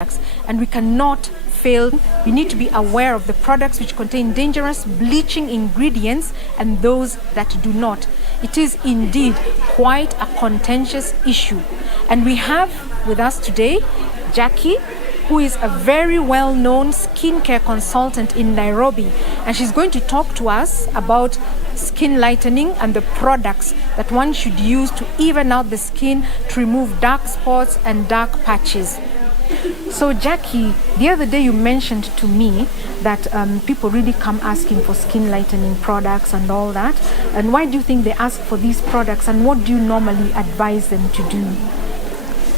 and we cannot fail. We need to be aware of the products which contain dangerous bleaching ingredients and those that do not. It is indeed quite a contentious issue. And we have with us today Jackie, who is a very well-known skincare consultant in Nairobi, and she's going to talk to us about skin lightening and the products that one should use to even out the skin, to remove dark spots and dark patches. So Jackie, the other day you mentioned to me that people really come asking for skin lightening products and all that. And why do you think they ask for these products, and what do you normally advise them to do?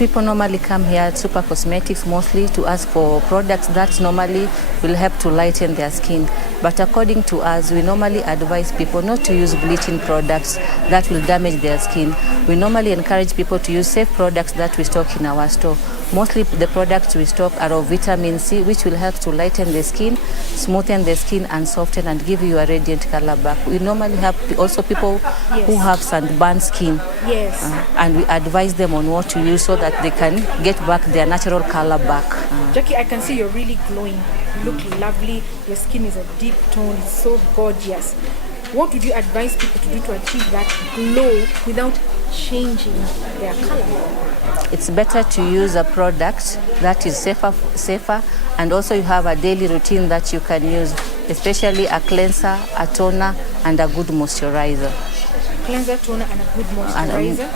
People normally come here at Super Cosmetics mostly to ask for products that normally will help to lighten their skin. But according to us, we normally advise people not to use bleaching products that will damage their skin. We normally encourage people to use safe products that we stock in our store. Mostly the products we stock are of vitamin C, which will help to lighten the skin, smoothen the skin and soften and give you a radiant color back. We normally have also people who have sunburned skin. Yes. And we advise them on what to use so that they can get back their natural color back. Jackie, I can see you're really glowing. You look lovely. Your skin is a deep tone. It's so gorgeous. What would you advise people to do to achieve that glow without changing their color? It's better to use a product that is safer, and also you have a daily routine that you can use, especially a cleanser, a toner, and a good moisturizer. Cleanser, toner, and a good moisturizer.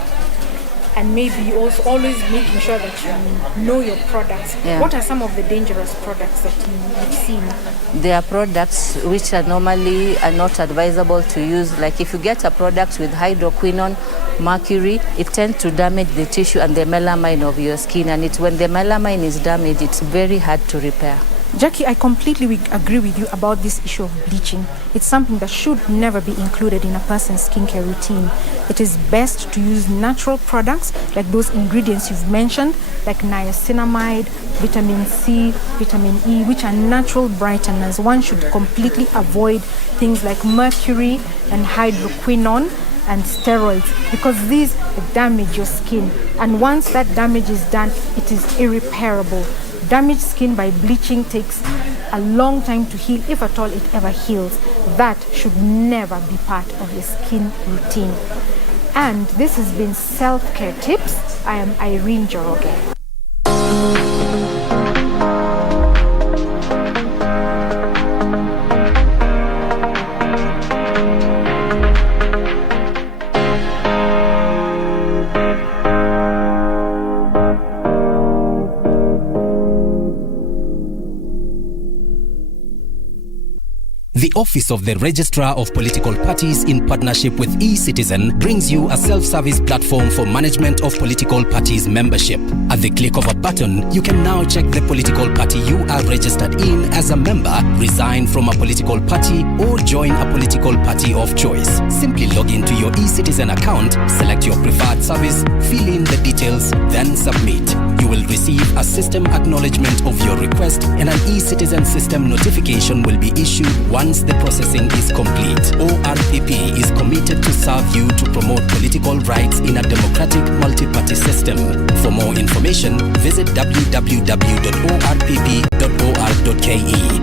And maybe also always making sure that you know your products. Yeah. What are some of the dangerous products that you've seen? There are products which are normally not advisable to use. Like if you get a product with hydroquinone, mercury, it tends to damage the tissue and the melamine of your skin. And it's when the melamine is damaged, it's very hard to repair. Jackie, I completely agree with you about this issue of bleaching. It's something that should never be included in a person's skincare routine. It is best to use natural products like those ingredients you've mentioned, like niacinamide, vitamin C, vitamin E, which are natural brighteners. One should completely avoid things like mercury and hydroquinone and steroids, because these damage your skin. And once that damage is done, it is irreparable. Damaged skin by bleaching takes a long time to heal, if at all it ever heals. That should never be part of your skin routine. And this has been Self-Care Tips. I am Irene Joroge. The Office of the Registrar of Political Parties, in partnership with eCitizen, brings you a self-service platform for management of political parties membership. At the click of a button, you can now check the political party you are registered in as a member, resign from a political party, or join a political party of choice. Simply log into your eCitizen account, select your preferred service, fill in the details, then submit. You will receive a system acknowledgement of your request, and an eCitizen system notification will be issued once the processing is complete. ORPP is committed to serve you to promote political rights in a democratic multi-party system. For more information, visit www.orpp.or.ke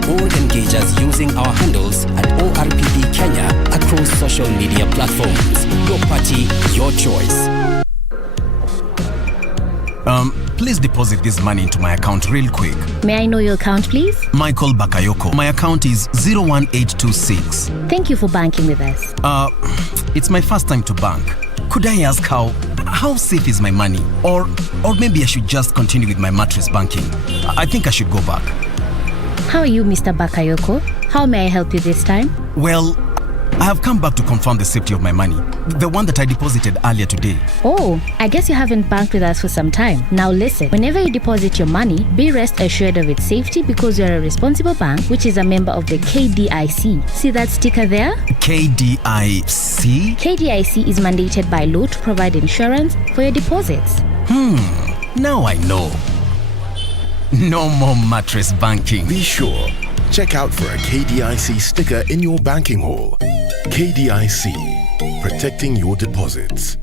or engage us using our handles at ORPP Kenya across social media platforms. Your party, your choice. Please deposit this money into my account real quick. May I know your account, please? Michael Bakayoko. My account is 01826. Thank you for banking with us. It's my first time to bank. Could I ask how safe is my money? Or maybe I should just continue with my mattress banking. I think I should go back. How are you, Mr. Bakayoko? How may I help you this time? Well, I have come back to confirm the safety of my money, the one that I deposited earlier today. Oh, I guess you haven't banked with us for some time. Now listen, whenever you deposit your money, be rest assured of its safety because you are a responsible bank, which is a member of the KDIC. See that sticker there? KDIC? KDIC is mandated by law to provide insurance for your deposits. Now I know. No more mattress banking. Be sure. Check out for a KDIC sticker in your banking hall. KDIC, protecting your deposits.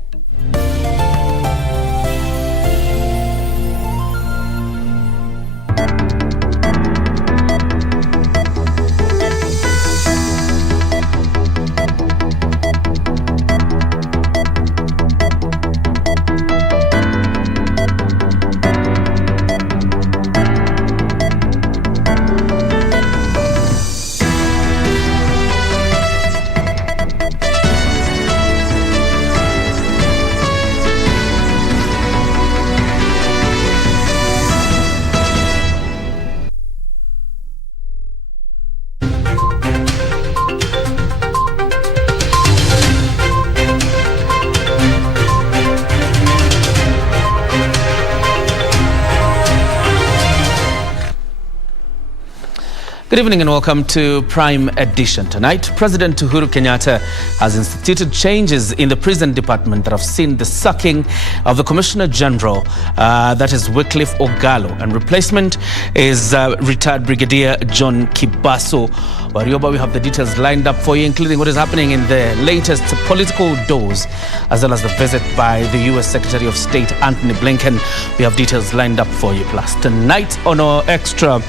Good evening and welcome to Prime Edition. Tonight, President Uhuru Kenyatta has instituted changes in the prison department that have seen the sacking of the Commissioner General, that is Wycliffe Ogalo, and replacement is retired Brigadier John Kibaso Warioba. We have the details lined up for you, including what is happening in the latest political doors, as well as the visit by the U.S. Secretary of State Antony Blinken. We have details lined up for you. Plus, tonight on our Extra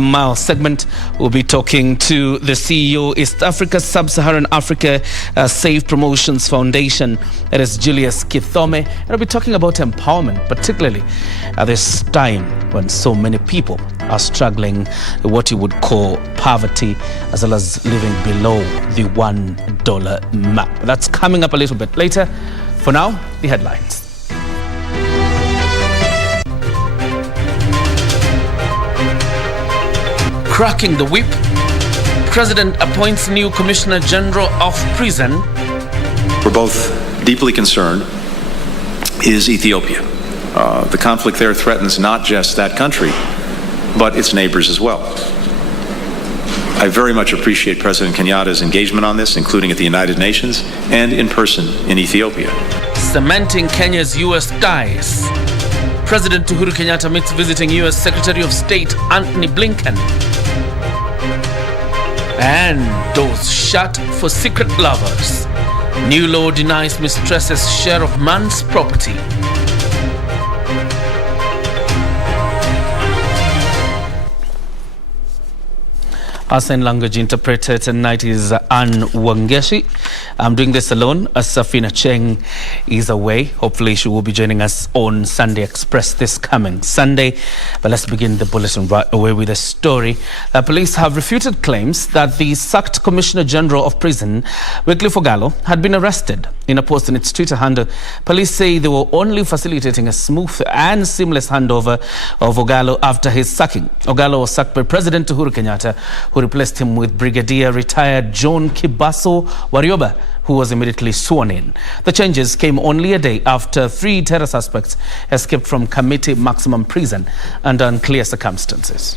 Mile segment, we'll be talking to the CEO, East Africa Sub-Saharan Africa Safe Promotions Foundation. That is Julius Kithome. And we'll be talking about empowerment, particularly at this time when so many people are struggling with what you would call poverty, as well as living below the $1 mark. That's coming up a little bit later. For now, the headlines. Cracking the whip, President appoints new Commissioner General of Prison. We're both deeply concerned is Ethiopia. The conflict there threatens not just that country, but its neighbors as well. I very much appreciate President Kenyatta's engagement on this, including at the United Nations and in person in Ethiopia. Cementing Kenya's U.S. ties. President Uhuru Kenyatta meets visiting U.S. Secretary of State Antony Blinken. And doors shut for secret lovers. New law denies mistresses share of man's property. Our sign language interpreter tonight is Ann Wangeshi. I'm doing this alone as Safina Cheng is away. Hopefully she will be joining us on Sunday Express this coming Sunday. But let's begin the bulletin right away with a story. Police have refuted claims that the sacked Commissioner General of Prison, Wycliffe Ogalo, had been arrested. In a post on its Twitter handle, police say they were only facilitating a smooth and seamless handover of Ogalo after his sacking. Ogalo was sacked by President Uhuru Kenyatta, who replaced him with Brigadier retired John Kibaso Warioba, who was immediately sworn in. The changes came only a day after 3 terror suspects escaped from Committee Maximum Prison under unclear circumstances.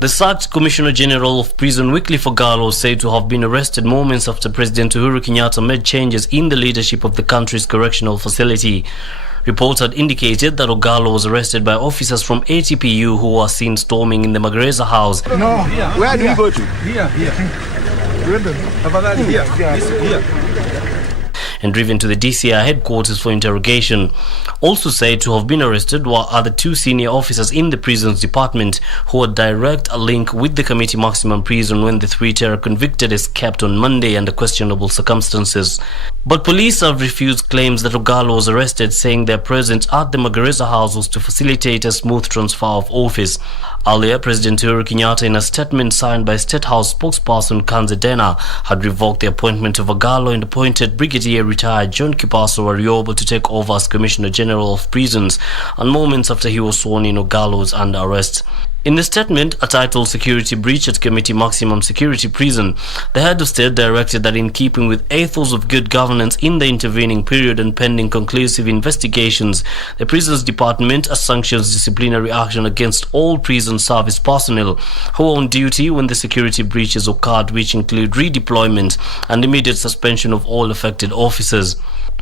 The sacked Commissioner General of Prison Wycliffe Ogalo said to have been arrested moments after President Uhuru Kenyatta made changes in the leadership of the country's correctional facility. Reports had indicated that Ogalo was arrested by officers from ATPU who were seen storming in the Magereza house. No, where do we go to? Here. And driven to the DCI headquarters for interrogation. Also said to have been arrested were other 2 senior officers in the prisons department who had direct link with the Committee Maximum Prison when the 3 terror convicted escaped on Monday under questionable circumstances. But police have refused claims that Ogalo was arrested, saying their presence at the Magereza house was to facilitate a smooth transfer of office. Earlier, President Uhuru Kenyatta, in a statement signed by State House spokesperson Kanzedena, had revoked the appointment of Ogalo and appointed Brigadier retired John Kibaso Warioba to take over as Commissioner General of Prisons, and moments after he was sworn in, Ogalo was under arrest. In the statement, titled Security Breach at Committee Maximum Security Prison, the head of state directed that in keeping with ethos of good governance in the intervening period and pending conclusive investigations, the Prisons Department sanctions disciplinary action against all prison service personnel who are on duty when the security breaches occurred, which include redeployment and immediate suspension of all affected officers.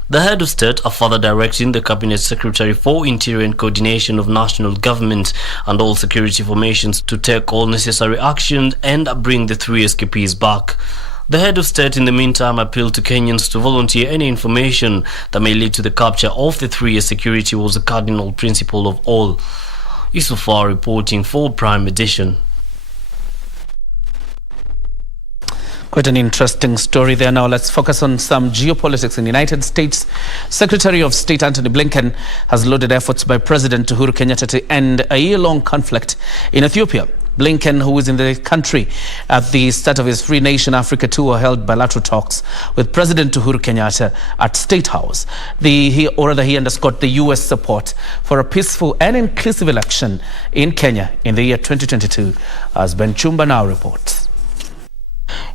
The head of state are further directing the Cabinet Secretary for Interior and Coordination of National Government and all security formations to take all necessary action and bring the 3 escapees back. The head of state in the meantime appealed to Kenyans to volunteer any information that may lead to the capture of the 3 as security was a cardinal principle of all. Isufar reporting for Prime Edition. Quite an interesting story there. Now let's focus on some geopolitics in the United States. Secretary of State Antony Blinken has lauded efforts by President Uhuru Kenyatta to end a year-long conflict in Ethiopia. Blinken, who is in the country at the start of his Free Nation Africa tour, held bilateral talks with President Uhuru Kenyatta at State House. He underscored the U.S. support for a peaceful and inclusive election in Kenya in the year 2022, as Ben Chumba now reports.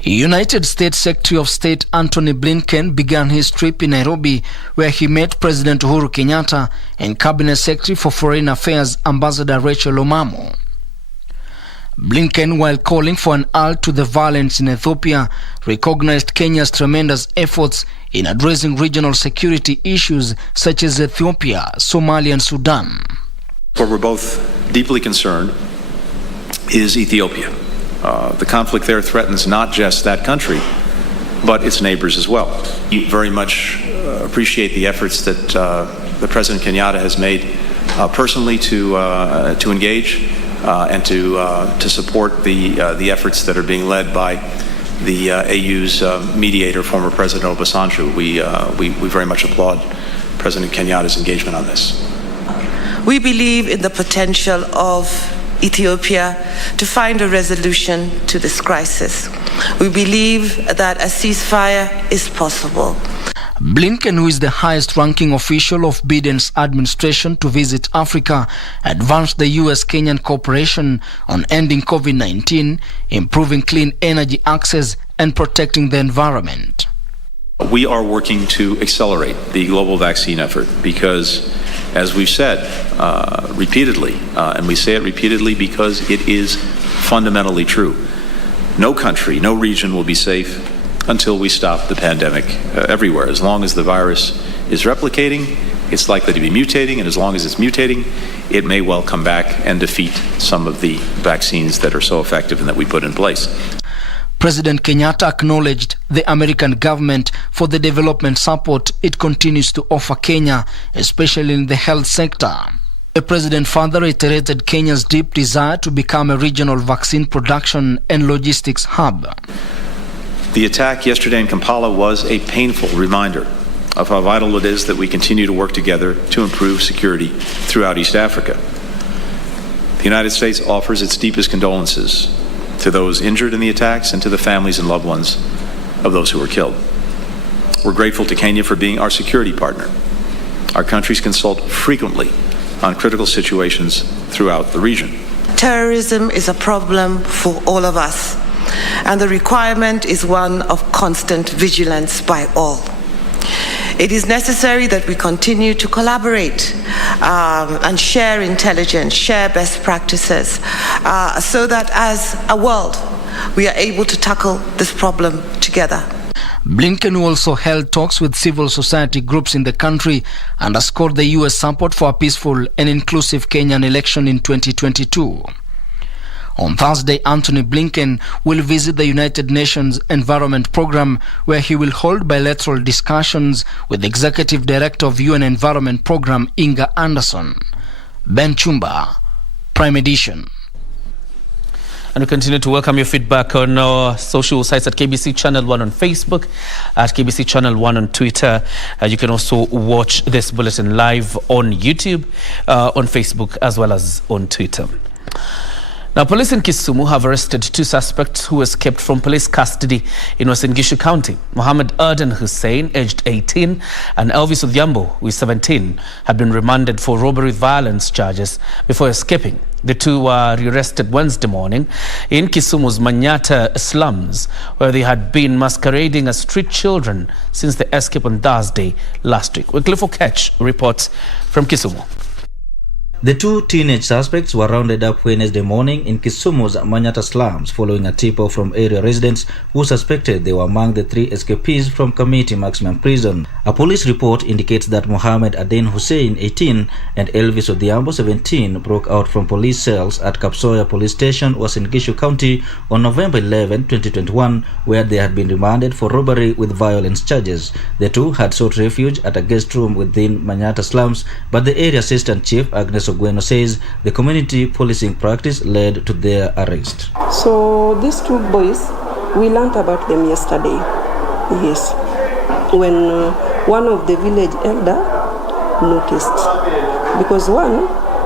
United States Secretary of State Antony Blinken began his trip in Nairobi, where he met President Uhuru Kenyatta and Cabinet Secretary for Foreign Affairs Ambassador Rachel Omamo. Blinken, while calling for an halt to the violence in Ethiopia, recognized Kenya's tremendous efforts in addressing regional security issues such as Ethiopia, Somalia and Sudan. Where we're both deeply concerned is Ethiopia. The conflict there threatens not just that country, but its neighbors as well. We very much appreciate the efforts that the President Kenyatta has made personally to engage and to support the efforts that are being led by the AU's mediator, former President Obasanjo. We very much applaud President Kenyatta's engagement on this. We believe in the potential of Ethiopia to find a resolution to this crisis. We believe that a ceasefire is possible. Blinken, who is the highest-ranking official of Biden's administration to visit Africa, advanced the U.S.-Kenyan cooperation on ending COVID-19, improving clean energy access, and protecting the environment. We are working to accelerate the global vaccine effort because, as we've said repeatedly, and we say it repeatedly because it is fundamentally true, no country, no region will be safe until we stop the pandemic everywhere. As long as the virus is replicating, it's likely to be mutating, and as long as it's mutating, it may well come back and defeat some of the vaccines that are so effective and that we put in place. President Kenyatta acknowledged the American government for the development support it continues to offer Kenya, especially in the health sector. The president further reiterated Kenya's deep desire to become a regional vaccine production and logistics hub. The attack yesterday in Kampala was a painful reminder of how vital it is that we continue to work together to improve security throughout East Africa. The United States offers its deepest condolences to those injured in the attacks and to the families and loved ones of those who were killed. We're grateful to Kenya for being our security partner. Our countries consult frequently on critical situations throughout the region. Terrorism is a problem for all of us, and the requirement is one of constant vigilance by all. It is necessary that we continue to collaborate and share intelligence, share best practices, so that as a world we are able to tackle this problem together. Blinken, who also held talks with civil society groups in the country, underscored the U.S. support for a peaceful and inclusive Kenyan election in 2022. On Thursday, Antony Blinken will visit the United Nations Environment Programme, where he will hold bilateral discussions with Executive Director of UN Environment Programme, Inga Anderson. Ben Chumba, Prime Edition. And we continue to welcome your feedback on our social sites at KBC Channel 1 on Facebook, at KBC Channel 1 on Twitter. You can also watch this bulletin live on YouTube, on Facebook, as well as on Twitter. Now, police in Kisumu have arrested two suspects who escaped from police custody in Uasin Gishu County. Mohammed Erden Hussein, aged 18, and Elvis Odhiambo, who is 17, had been remanded for robbery with violence charges before escaping. The two were arrested Wednesday morning in Kisumu's Manyata slums, where they had been masquerading as street children since the escape on Thursday last week. Wycliffe Okech reports from Kisumu. The two teenage suspects were rounded up Wednesday morning in Kisumu's Manyata slums following a tip-off from area residents who suspected they were among the three escapees from Kamiti Maximum Prison. A police report indicates that Mohammed Aden Hussein, 18, and Elvis Odhiambo, 17, broke out from police cells at Kapsoya Police Station, Uasin Gishu County, on November 11, 2021, where they had been remanded for robbery with violence charges. The two had sought refuge at a guest room within Manyata slums, but the area assistant chief, Agnes Ogweno, says the community policing practice led to their arrest. So these two boys, we learned about them yesterday. Yes, when one of the village elder noticed, because one,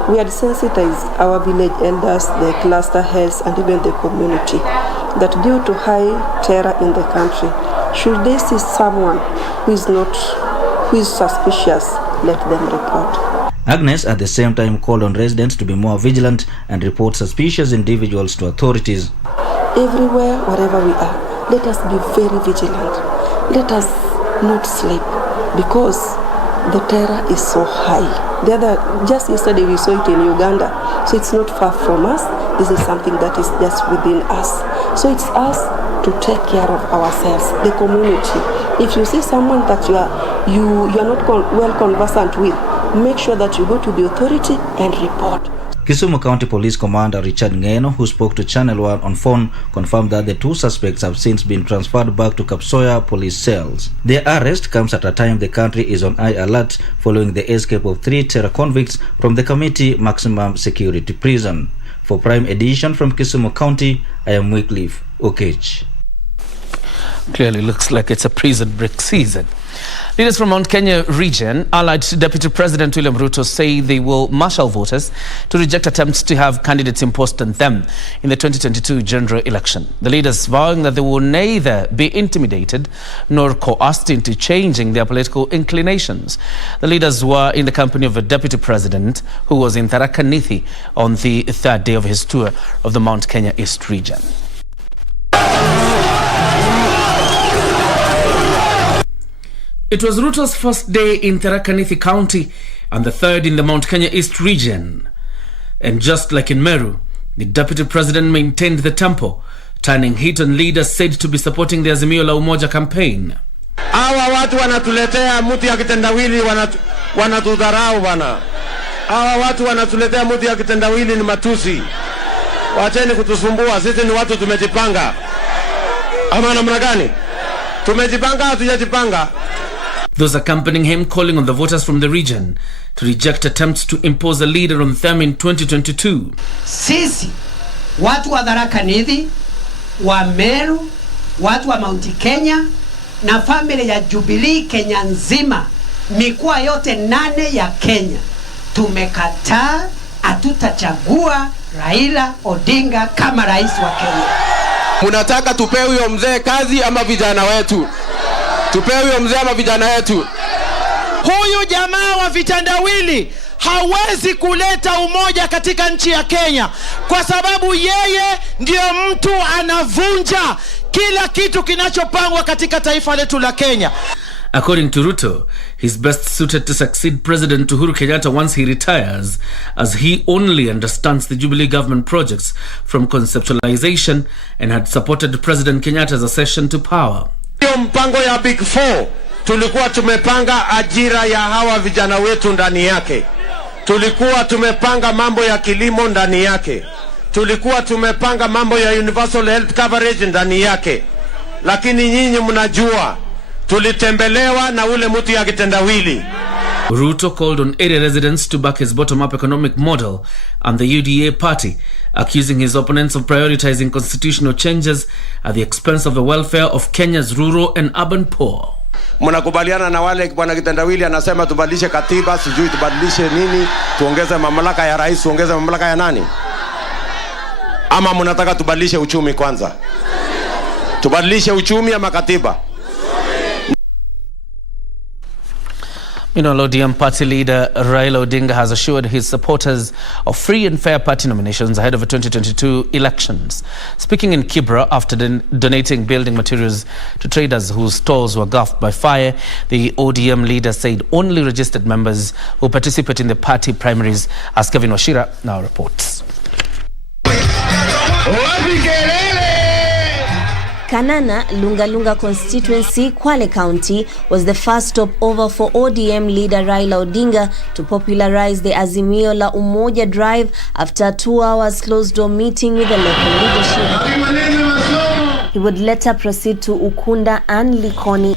we had sensitized our village elders, the cluster heads, and even the community, that due to high terror in the country, should they see someone who is suspicious, let them report. Agnes at the same time called on residents to be more vigilant and report suspicious individuals to authorities. Everywhere, wherever we are, let us be very vigilant. Let us not sleep because the terror is so high. Just yesterday we saw it in Uganda, so it's not far from us. This is something that is just within us. So it's us to take care of ourselves, the community. If you see someone that you are not well conversant with, make sure that you go to the authority and report. Kisumu County Police Commander Richard Ngeno, who spoke to Channel 1 on phone, confirmed that the 2 suspects have since been transferred back to Kapsoya police cells. Their arrest comes at a time the country is on high alert following the escape of 3 terror convicts from the Committee Maximum Security Prison. For Prime Edition from Kisumu County, I am Wycliffe Okech. Clearly looks like it's a prison break season. Leaders from Mount Kenya region, allied to Deputy President William Ruto, say they will marshal voters to reject attempts to have candidates imposed on them in the 2022 general election. The leaders vowing that they will neither be intimidated nor coerced into changing their political inclinations. The leaders were in the company of a Deputy President who was in Tharaka Nithi on the 3rd day of his tour of the Mount Kenya East region. It was Ruto's first day in Tharaka Nithi County and the 3rd in the Mount Kenya East region. And just like in Meru, the Deputy President maintained the tempo, turning heat on leaders said to be supporting the Azimio la Umoja campaign. Hawa watu wanatuletea mtu ya kitendawili wanatudharau bana. Hawa watu wanatuletea mtu ya kitendawili ni matusi. Wacheni kutusumbua, sisi ni watu tumejipanga. Ama namna gani? Tumejipanga hatujajipanga. Those accompanying him calling on the voters from the region to reject attempts to impose a leader on them in 2022. Sisi, watu wa Tharaka Nithi, wa Meru, watu wa Mount Kenya, na family ya Jubilee Kenya nzima, mikoa yote 8 ya Kenya, tumekataa, hatutachagua Raila Odinga kama rais wa Kenya. Munataka tupewe huyo mzee kazi ama vijana wetu? Tupewe huyo mzee ama vijana wetu? Huyu jamaa wa vitandawili hawezi kuleta umoja katika nchi ya Kenya kwa sababu yeye ndio mtu anavunja kila kitu kinachopangwa katika taifa letu la Kenya. According to Ruto, he's best suited to succeed President Uhuru Kenyatta once he retires, as he only understands the Jubilee government projects from conceptualization and had supported President Kenyatta's accession to power. Hiyo mpango ya Big 4 tulikuwa tumepanga ajira ya hawa vijana wetu ndani yake. Tulikuwa tumepanga mambo ya kilimo ndani yake. Tulikuwa tumepanga mambo ya universal health coverage ndani yake. Lakini nyinyi mnajua tulitembelewa na ule mtu ya kitendawili. Ruto called on area residents to back his bottom-up economic model and the UDA party, accusing his opponents of prioritizing constitutional changes at the expense of the welfare of Kenya's rural and urban poor. Mnakubaliana na wale bwana kitendawili anasema tubadilishe katiba, sijui tubadilishe nini, tuongeze mamlaka ya rais, tuongeze mamlaka ya nani? Ama mnataka tubadilishe uchumi kwanza? Tubadilishe uchumi ama katiba? ODM party leader Raila Odinga has assured his supporters of free and fair party nominations ahead of the 2022 elections. Speaking in Kibra after donating building materials to traders whose stores were gulfed by fire, the ODM leader said only registered members who participate in the party primaries, as Kevin Washira now reports. Kanana, Lungalunga constituency, Kwale County, was the first stopover for ODM leader Raila Odinga to popularize the Azimio la Umoja drive after a 2-hour closed-door meeting with the local leadership. He would later proceed to Ukunda and Likoni.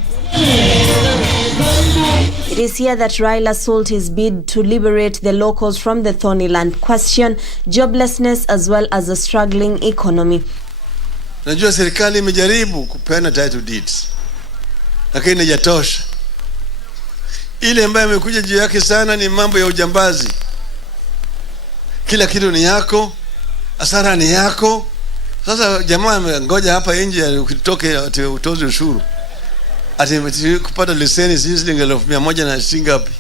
It is here that Raila sold his bid to liberate the locals from the thorny land question, joblessness as well as a struggling economy. Najua serikali imejaribu kupeana title deeds, lakini haijatosha. Ile ambayo imekuja juu yake sana ni mambo ya ujambazi. Kila kitu ni yako, hasara ni yako. Sasa jamaa ngoja hapa nje ukitoke utoze ushuru. Ati kupata leseni shilingi 1,100 na shilingi ngapi?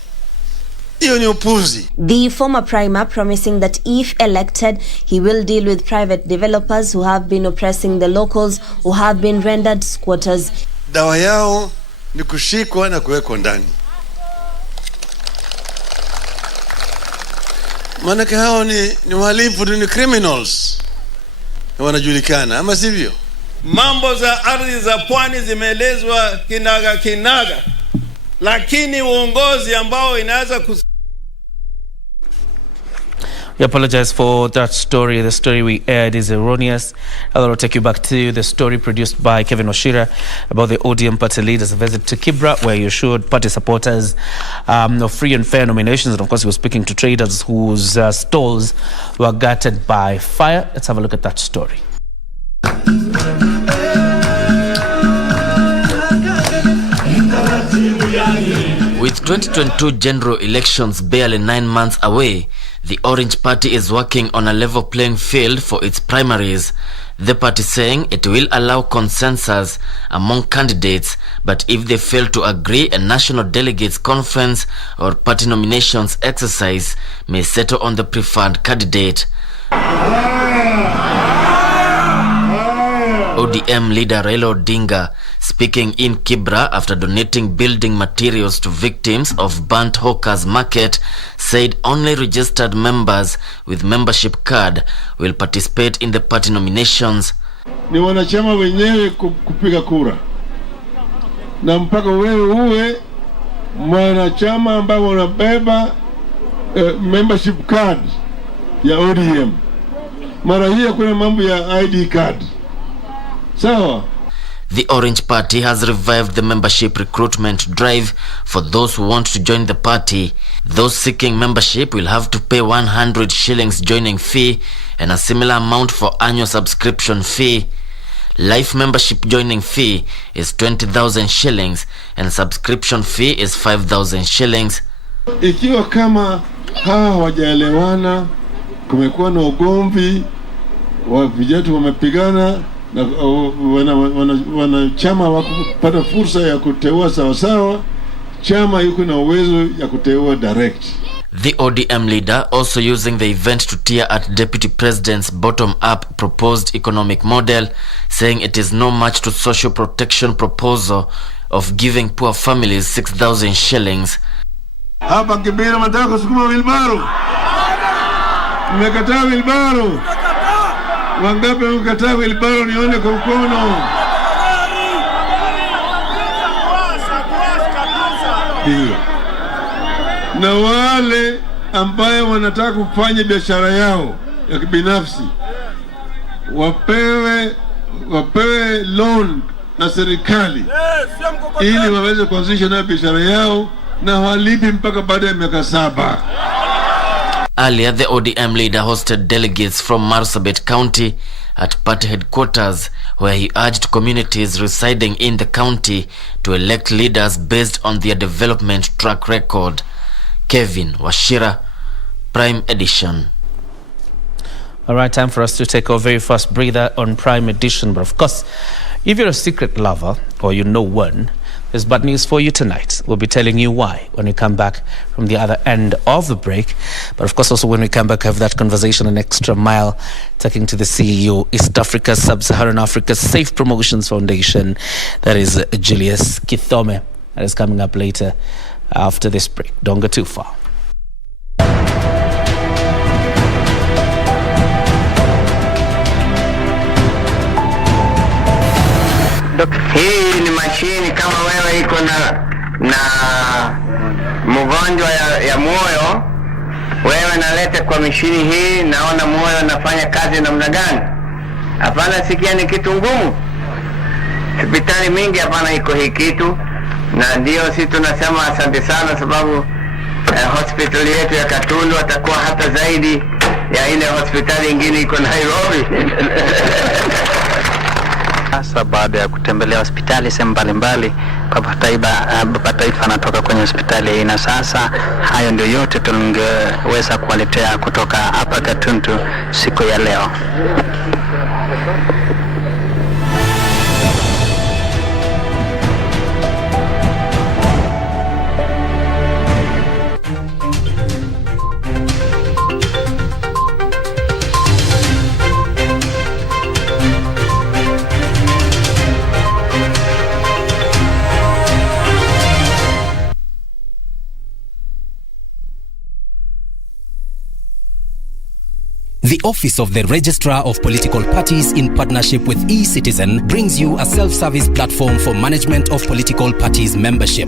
Hiyo ni upuzi. The former primer promising that if elected, he will deal with private developers who have been oppressing the locals who have been rendered squatters. Dawa yao ni kushikwa na kuwekwa ndani. Manake hao ni wahalifu, ni criminals. Wanajulikana, ama sivyo? Mambo za ardhi za pwani zimeelezwa kinaga, lakini uongozi ambao inaweza We apologize for that story. The story we aired is erroneous. I'll take you back to the story produced by Kevin Oshira about the ODM party leaders' visit to Kibra, where he assured party supporters of free and fair nominations. And of course, he was speaking to traders whose stalls were gutted by fire. Let's have a look at that story. With 2022 general elections barely 9 months away, the Orange Party is working on a level playing field for its primaries. The party saying it will allow consensus among candidates, but if they fail to agree, a national delegates conference or party nominations exercise may settle on the preferred candidate. ODM leader Raila Odinga, speaking in Kibra after donating building materials to victims of burnt hawkers market, said only registered members with membership card will participate in the party nominations. Ni wanachama wenyewe kupiga kura, na mpaka wewe uwe mwanachama ambaye unabeba membership card ya ODM. Mara hii kuna mambo ya ID card. So, the Orange Party has revived the membership recruitment drive for those who want to join the party. Those seeking membership will have to pay 100 shillings joining fee and a similar amount for annual subscription fee. Life membership joining fee is 20,000 shillings and subscription fee is 5,000 shillings. Ikiwa kama hawa hawajaelewana, kumekuwa na ugomvi, vijana wamepigana, na wanachama wakupata fursa ya kuteua sawasawa, chama yuko na uwezo ya kuteua direct. The ODM leader also using the event to tear at Deputy President's bottom-up proposed economic model, saying it is no match to social protection proposal of giving poor families 6,000 shillings. Hapa Kibera mataka kusukuma wilbaro. Mmekataa wilbaro. Wangapi mkataa wilbaro nione kwa mkono? Na wale ambaye wanataka kufanya biashara yao ya kibinafsi wapewe loan na serikali ili waweze kuanzisha na biashara yao na walipi mpaka baada ya miaka 7. Earlier, the ODM leader hosted delegates from Marsabit County at party headquarters, where he urged communities residing in the county to elect leaders based on their development track record. Kevin Washira, Prime Edition. All right, time for us to take our very first breather on Prime Edition. But of course, if you're a secret lover or you know one, there's bad news for you tonight. We'll be telling you why when we come back from the other end of the break. But of course, also when we come back, have that conversation an extra mile, talking to the CEO, East Africa, Sub-Saharan Africa Safe Promotions Foundation. That is Julius Kithome. That is coming up later after this break. Don't go too far. Hii ni mashini kama wewe iko na mgonjwa ya moyo, wewe nalete kwa mashini hii, naona moyo nafanya kazi namna gani. Hapana, sikia ni kitu ngumu. Hospitali mingi hapana iko hii kitu, na ndio sisi tunasema asante sana, sababu hospitali yetu ya Katundu atakuwa hata zaidi ya ile hospitali nyingine iko Nairobi. Sasa baada ya kutembelea hospitali sehemu mbalimbali, Baba Taifa anatoka kwenye hospitali hii, na sasa hayo ndio yote tungeweza kuwaletea kutoka hapa Katundu siku ya leo. The Office of the Registrar of Political Parties in partnership with eCitizen brings you a self-service platform for management of political parties membership.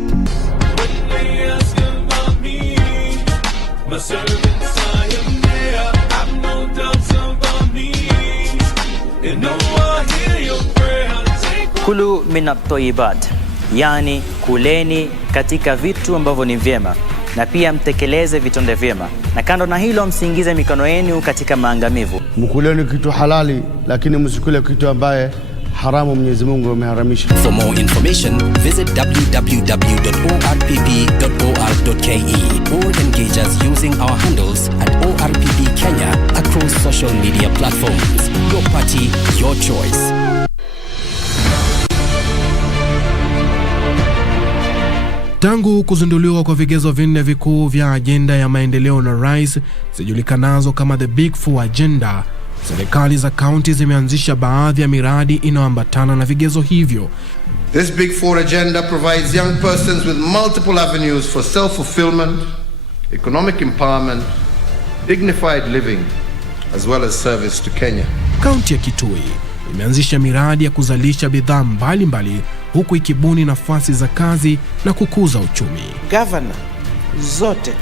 Kulu minat toyibat, yani kuleni katika vitu ambavyo ni vyema, na pia mtekeleze vitendo vyema, na kando na hilo msiingize mikono yenu katika maangamivu. Mkuleni kitu halali, lakini msikule kitu ambaye haramu Mwenyezi Mungu ameharamisha. For more information, visit www.orpp.or.ke or engage us using our handles at ORPP Kenya across social media platforms. Your party, your choice. Tangu kuzinduliwa kwa vigezo vinne vikuu vya ajenda ya maendeleo na rais zijulikanazo kama the Big Four Agenda, serikali za kaunti zimeanzisha baadhi ya miradi inayoambatana na vigezo hivyo. This Big Four Agenda provides young persons with multiple avenues for self-fulfillment, economic empowerment, dignified living, as well as service to Kenya. Kaunti ya Kitui imeanzisha miradi ya kuzalisha bidhaa mbalimbali huku ikibuni nafasi za kazi na kukuza uchumi. Governor zote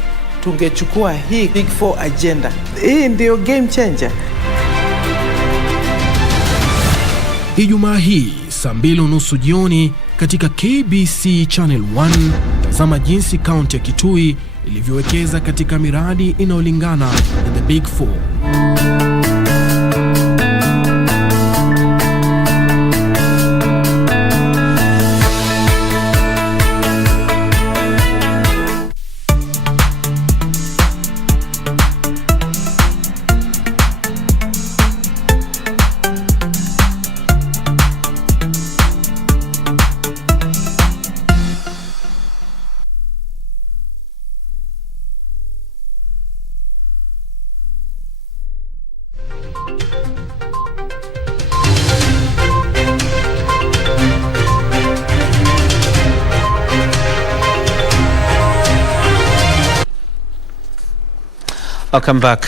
tungechukua hii Big Four Agenda. Hii ndio game changer. Ijumaa hii saa 2:30 jioni katika KBC Channel 1, tazama jinsi kaunti ya Kitui ilivyowekeza katika miradi inayolingana na the Big Four. Welcome back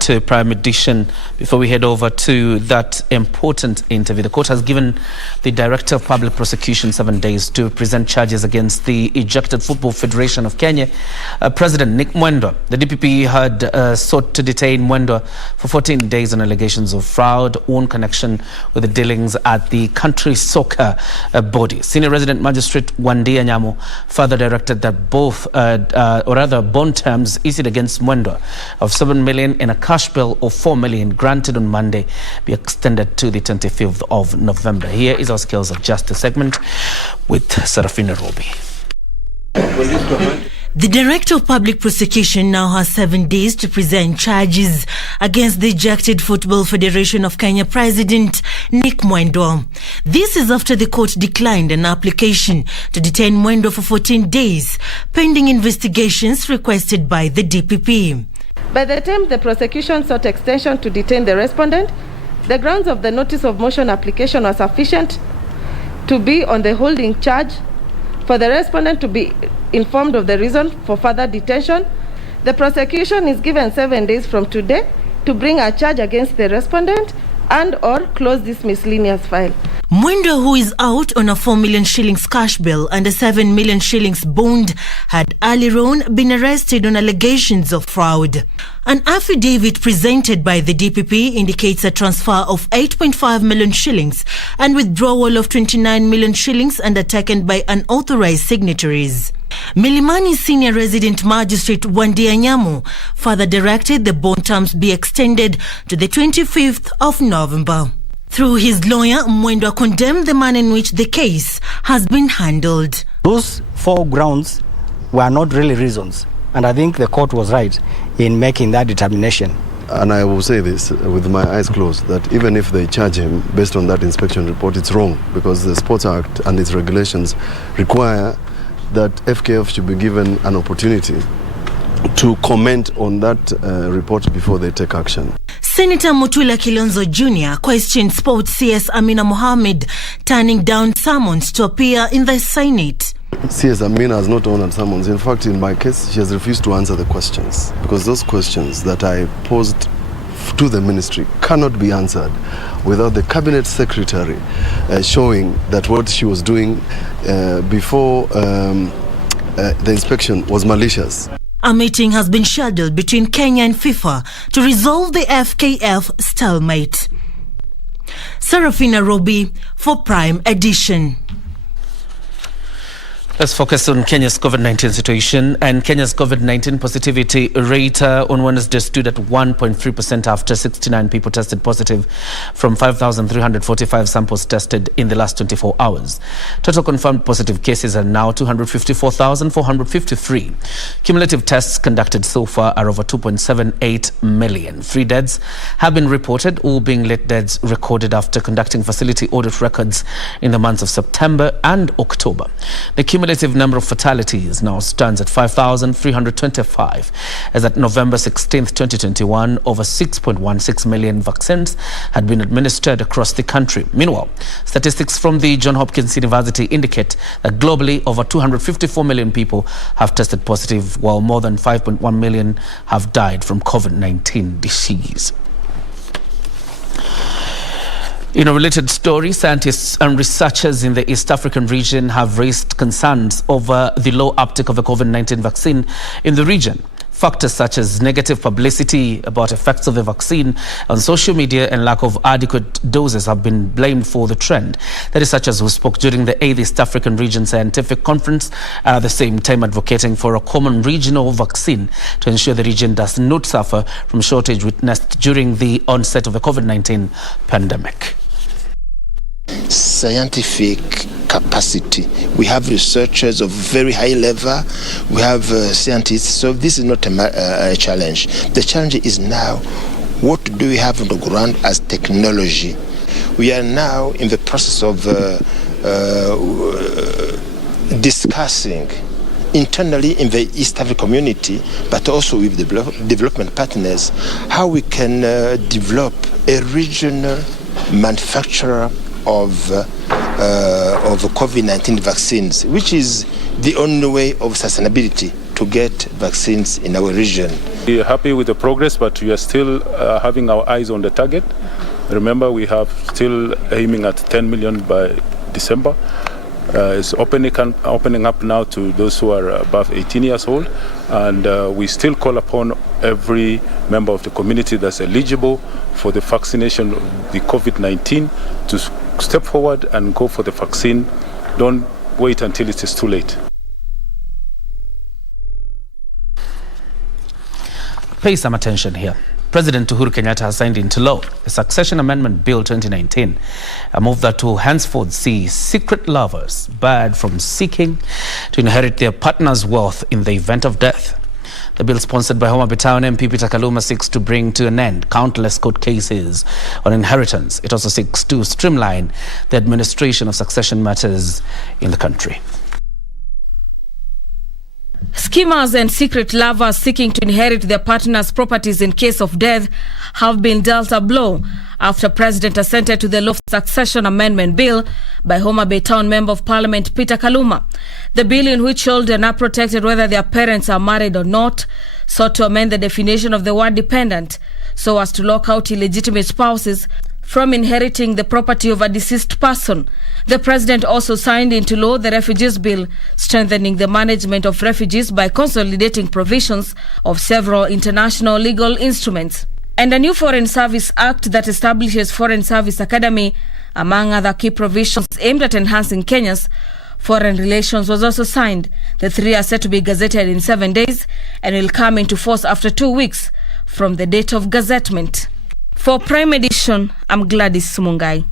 to Prime Edition. Before we head over to that important interview, the court has given the Director of Public Prosecution 7 days to present charges against the ejected Football Federation of Kenya President Nick Mwendwa. The DPP had sought to detain Mwendwa for 14 days on allegations of fraud in connection with the dealings at the country soccer body. Senior Resident Magistrate Wandia Nyamu further directed that both, bond terms issued against Mwendwa of 7 million and a cash bill of 4 million granted on Monday be extended to the 25th of November. Here is our Skills of Justice segment with Serafina Robi. The Director of Public Prosecution now has 7 days to present charges against the ejected Football Federation of Kenya President Nick Mwendwa. This is after the court declined an application to detain Mwendwa for 14 days, pending investigations requested by the DPP. By the time the prosecution sought extension to detain the respondent, the grounds of the notice of motion application were sufficient to be on the holding charge, for the respondent to be informed of the reason for further detention. The prosecution is given 7 days from today to bring a charge against the respondent and or close this miscellaneous file. Mwendwa, who is out on a 4 million shillings cash bill and a 7 million shillings bond, had earlier on been arrested on allegations of fraud. An affidavit presented by the DPP indicates a transfer of 8.5 million shillings and withdrawal of 29 million shillings undertaken by unauthorized signatories. Milimani Senior Resident Magistrate Wandia Nyamu further directed the bond terms be extended to the 25th of November. Through his lawyer, Mwendwa condemned the manner in which the case has been handled. Those 4 grounds were not really reasons, and I think the court was right in making that determination. And I will say this with my eyes closed, that even if they charge him based on that inspection report, it's wrong, because the Sports Act and its regulations require that FKF should be given an opportunity to comment on that report before they take action. Senator Mutula Kilonzo Jr. questioned Sports CS Amina Mohammed turning down summons to appear in the Senate. CS Amina has not honored summons. In fact, in my case, she has refused to answer the questions, because those questions that I posed to the ministry cannot be answered without the cabinet secretary showing that what she was doing before the inspection was malicious. A meeting has been scheduled between Kenya and FIFA to resolve the FKF stalemate. Serafina Robi for Prime Edition. Let's focus on Kenya's COVID-19 situation. And Kenya's COVID-19 positivity rate on Wednesday stood at 1.3% after 69 people tested positive from 5,345 samples tested in the last 24 hours. Total confirmed positive cases are now 254,453. Cumulative tests conducted so far are over 2.78 million. 3 deaths have been reported, all being late deaths recorded after conducting facility audit records in the months of September and October. The cumulative number of fatalities now stands at 5,325. As at November 16, 2021, over 6.16 million vaccines had been administered across the country. Meanwhile, statistics from the Johns Hopkins University indicate that globally over 254 million people have tested positive, while more than 5.1 million have died from COVID-19 disease. In a related story, scientists and researchers in the East African region have raised concerns over the low uptake of the COVID-19 vaccine in the region. Factors such as negative publicity about effects of the vaccine on social media and lack of adequate doses have been blamed for the trend. The researchers who spoke during the 8th East African Region Scientific Conference are at the same time advocating for a common regional vaccine to ensure the region does not suffer from shortage witnessed during the onset of the COVID-19 pandemic. Scientific capacity. We have researchers of very high level. We have scientists. So this is not a challenge. The challenge is now, what do we have on the ground as technology? We are now in the process of discussing internally in the East African community, but also with the development partners, how we can develop a regional manufacturer of COVID-19 vaccines, which is the only way of sustainability to get vaccines in our region. We are happy with the progress, but we are still having our eyes on the target. Remember, we have still aiming at 10 million by December. It's opening up now to those who are above 18 years old, and we still call upon every member of the community that's eligible for the vaccination of the COVID-19 to step forward and go for the vaccine. Don't wait until it is too late. Pay some attention here. President Uhuru Kenyatta has signed into law the Succession Amendment Bill 2019, a move that will henceforth see secret lovers barred from seeking to inherit their partner's wealth in the event of death. The bill, sponsored by Homa Bay Town MP Peter Kaluma, seeks to bring to an end countless court cases on inheritance. It also seeks to streamline the administration of succession matters in the country. Schemers and secret lovers seeking to inherit their partner's properties in case of death have been dealt a blow after President assented to the Law Succession Amendment Bill by Homa Bay Town Member of Parliament Peter Kaluma. The bill, in which children are protected whether their parents are married or not, sought to amend the definition of the word dependent so as to lock out illegitimate spouses from inheriting the property of a deceased person. The President also signed into law the Refugees Bill, strengthening the management of refugees by consolidating provisions of several international legal instruments. And a new Foreign Service Act that establishes Foreign Service Academy, among other key provisions aimed at enhancing Kenya's foreign relations, was also signed. The three are set to be gazetted in 7 days and will come into force after 2 weeks from the date of gazettement. For Prime Edition, I'm Gladys Sumungai.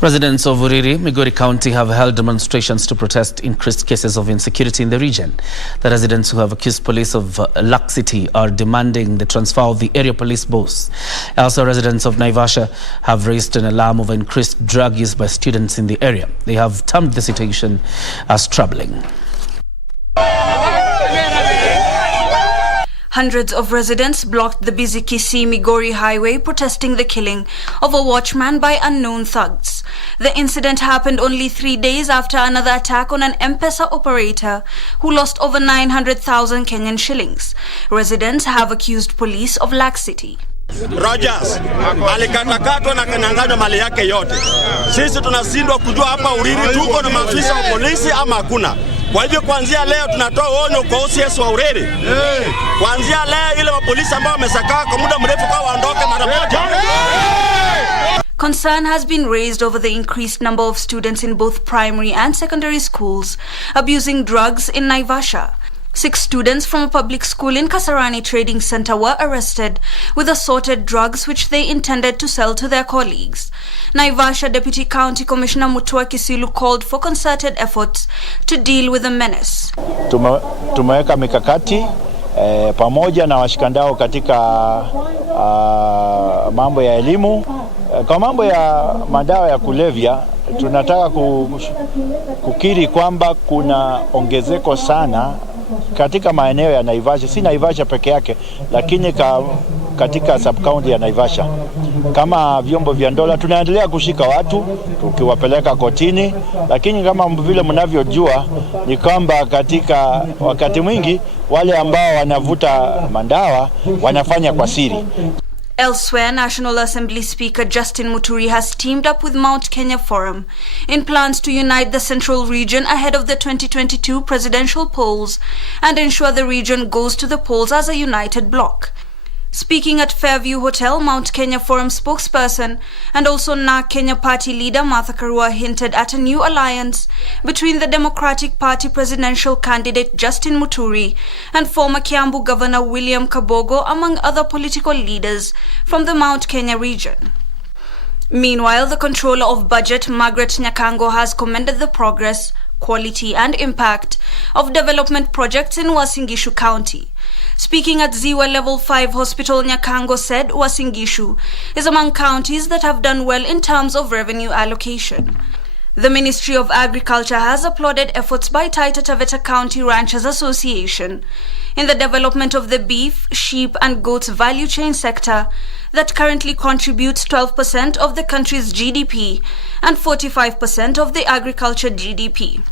Residents of Uriri, Migori County, have held demonstrations to protest increased cases of insecurity in the region. The residents who have accused police of laxity are demanding the transfer of the area police boss. Also, residents of Naivasha have raised an alarm over increased drug use by students in the area. They have termed the situation as troubling. Hundreds of residents blocked the busy Kisii-Migori highway protesting the killing of a watchman by unknown thugs. The incident happened only 3 days after another attack on an M-Pesa operator who lost over 900,000 Kenyan shillings. Residents have accused police of laxity. Rogers alikatakatwa na kanyang'anywa mali yake yote. Sisi tunashindwa kujua hapa Uriri tuko na maafisa wa polisi ama hakuna. Kwa hivyo kuanzia leo tunatoa onyo kwa OCS wa Uriri. Kuanzia leo ile mapolisi ambao wamesakaa kwa muda mrefu kwa waondoke mara moja. Concern has been raised over the increased number of students in both primary and secondary schools abusing drugs in Naivasha. 6 students from a public school in Kasarani Trading Center were arrested with assorted drugs which they intended to sell to their colleagues. Naivasha Deputy County Commissioner Mutua Kisilu called for concerted efforts to deal with the menace. Tumeweka mikakati pamoja na washikandao katika mambo ya elimu. Kwa mambo ya madawa ya kulevya tunataka kukiri kwamba kuna ongezeko sana katika maeneo ya Naivasha, si Naivasha peke yake, lakini katika sub-county ya Naivasha. Kama vyombo vya dola tunaendelea kushika watu tukiwapeleka kotini, lakini kama vile mnavyojua ni kwamba katika wakati mwingi wale ambao wanavuta madawa wanafanya kwa siri. Elsewhere, National Assembly Speaker Justin Muturi has teamed up with Mount Kenya Forum in plans to unite the central region ahead of the 2022 presidential polls and ensure the region goes to the polls as a united bloc. Speaking at Fairview Hotel, Mount Kenya Forum spokesperson and also NA Kenya Party leader Martha Karua hinted at a new alliance between the Democratic Party presidential candidate Justin Muturi and former Kiambu Governor William Kabogo, among other political leaders from the Mount Kenya region. Meanwhile, the Controller of Budget, Margaret Nyakango, has commended the progress, quality and impact of development projects in Uasin Gishu County. Speaking at Ziwa Level 5 Hospital, Nyakango said Uasin Gishu is among counties that have done well in terms of revenue allocation. The Ministry of Agriculture has applauded efforts by Taita Taveta County Ranchers Association in the development of the beef, sheep and goats value chain sector that currently contributes 12% of the country's GDP and 45% of the agriculture GDP.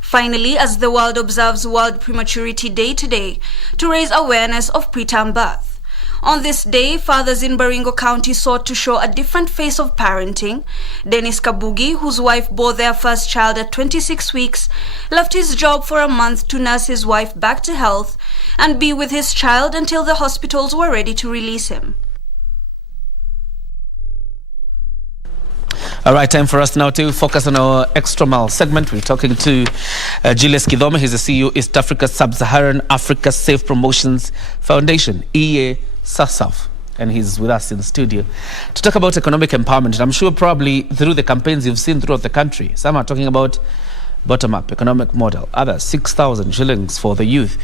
Finally, as the world observes World Prematurity Day today to raise awareness of preterm birth. On this day, fathers in Baringo County sought to show a different face of parenting. Dennis Kabugi, whose wife bore their first child at 26 weeks, left his job for a month to nurse his wife back to health and be with his child until the hospitals were ready to release him. All right, time for us now to focus on our Extra Mile segment. We're talking to Julius Kidhome. He's the CEO, East Africa Sub-Saharan Africa Safe Promotions Foundation, EA SASAF. And he's with us in the studio to talk about economic empowerment. And I'm sure probably through the campaigns you've seen throughout the country, some are talking about bottom-up economic model, others 6,000 shillings for the youth,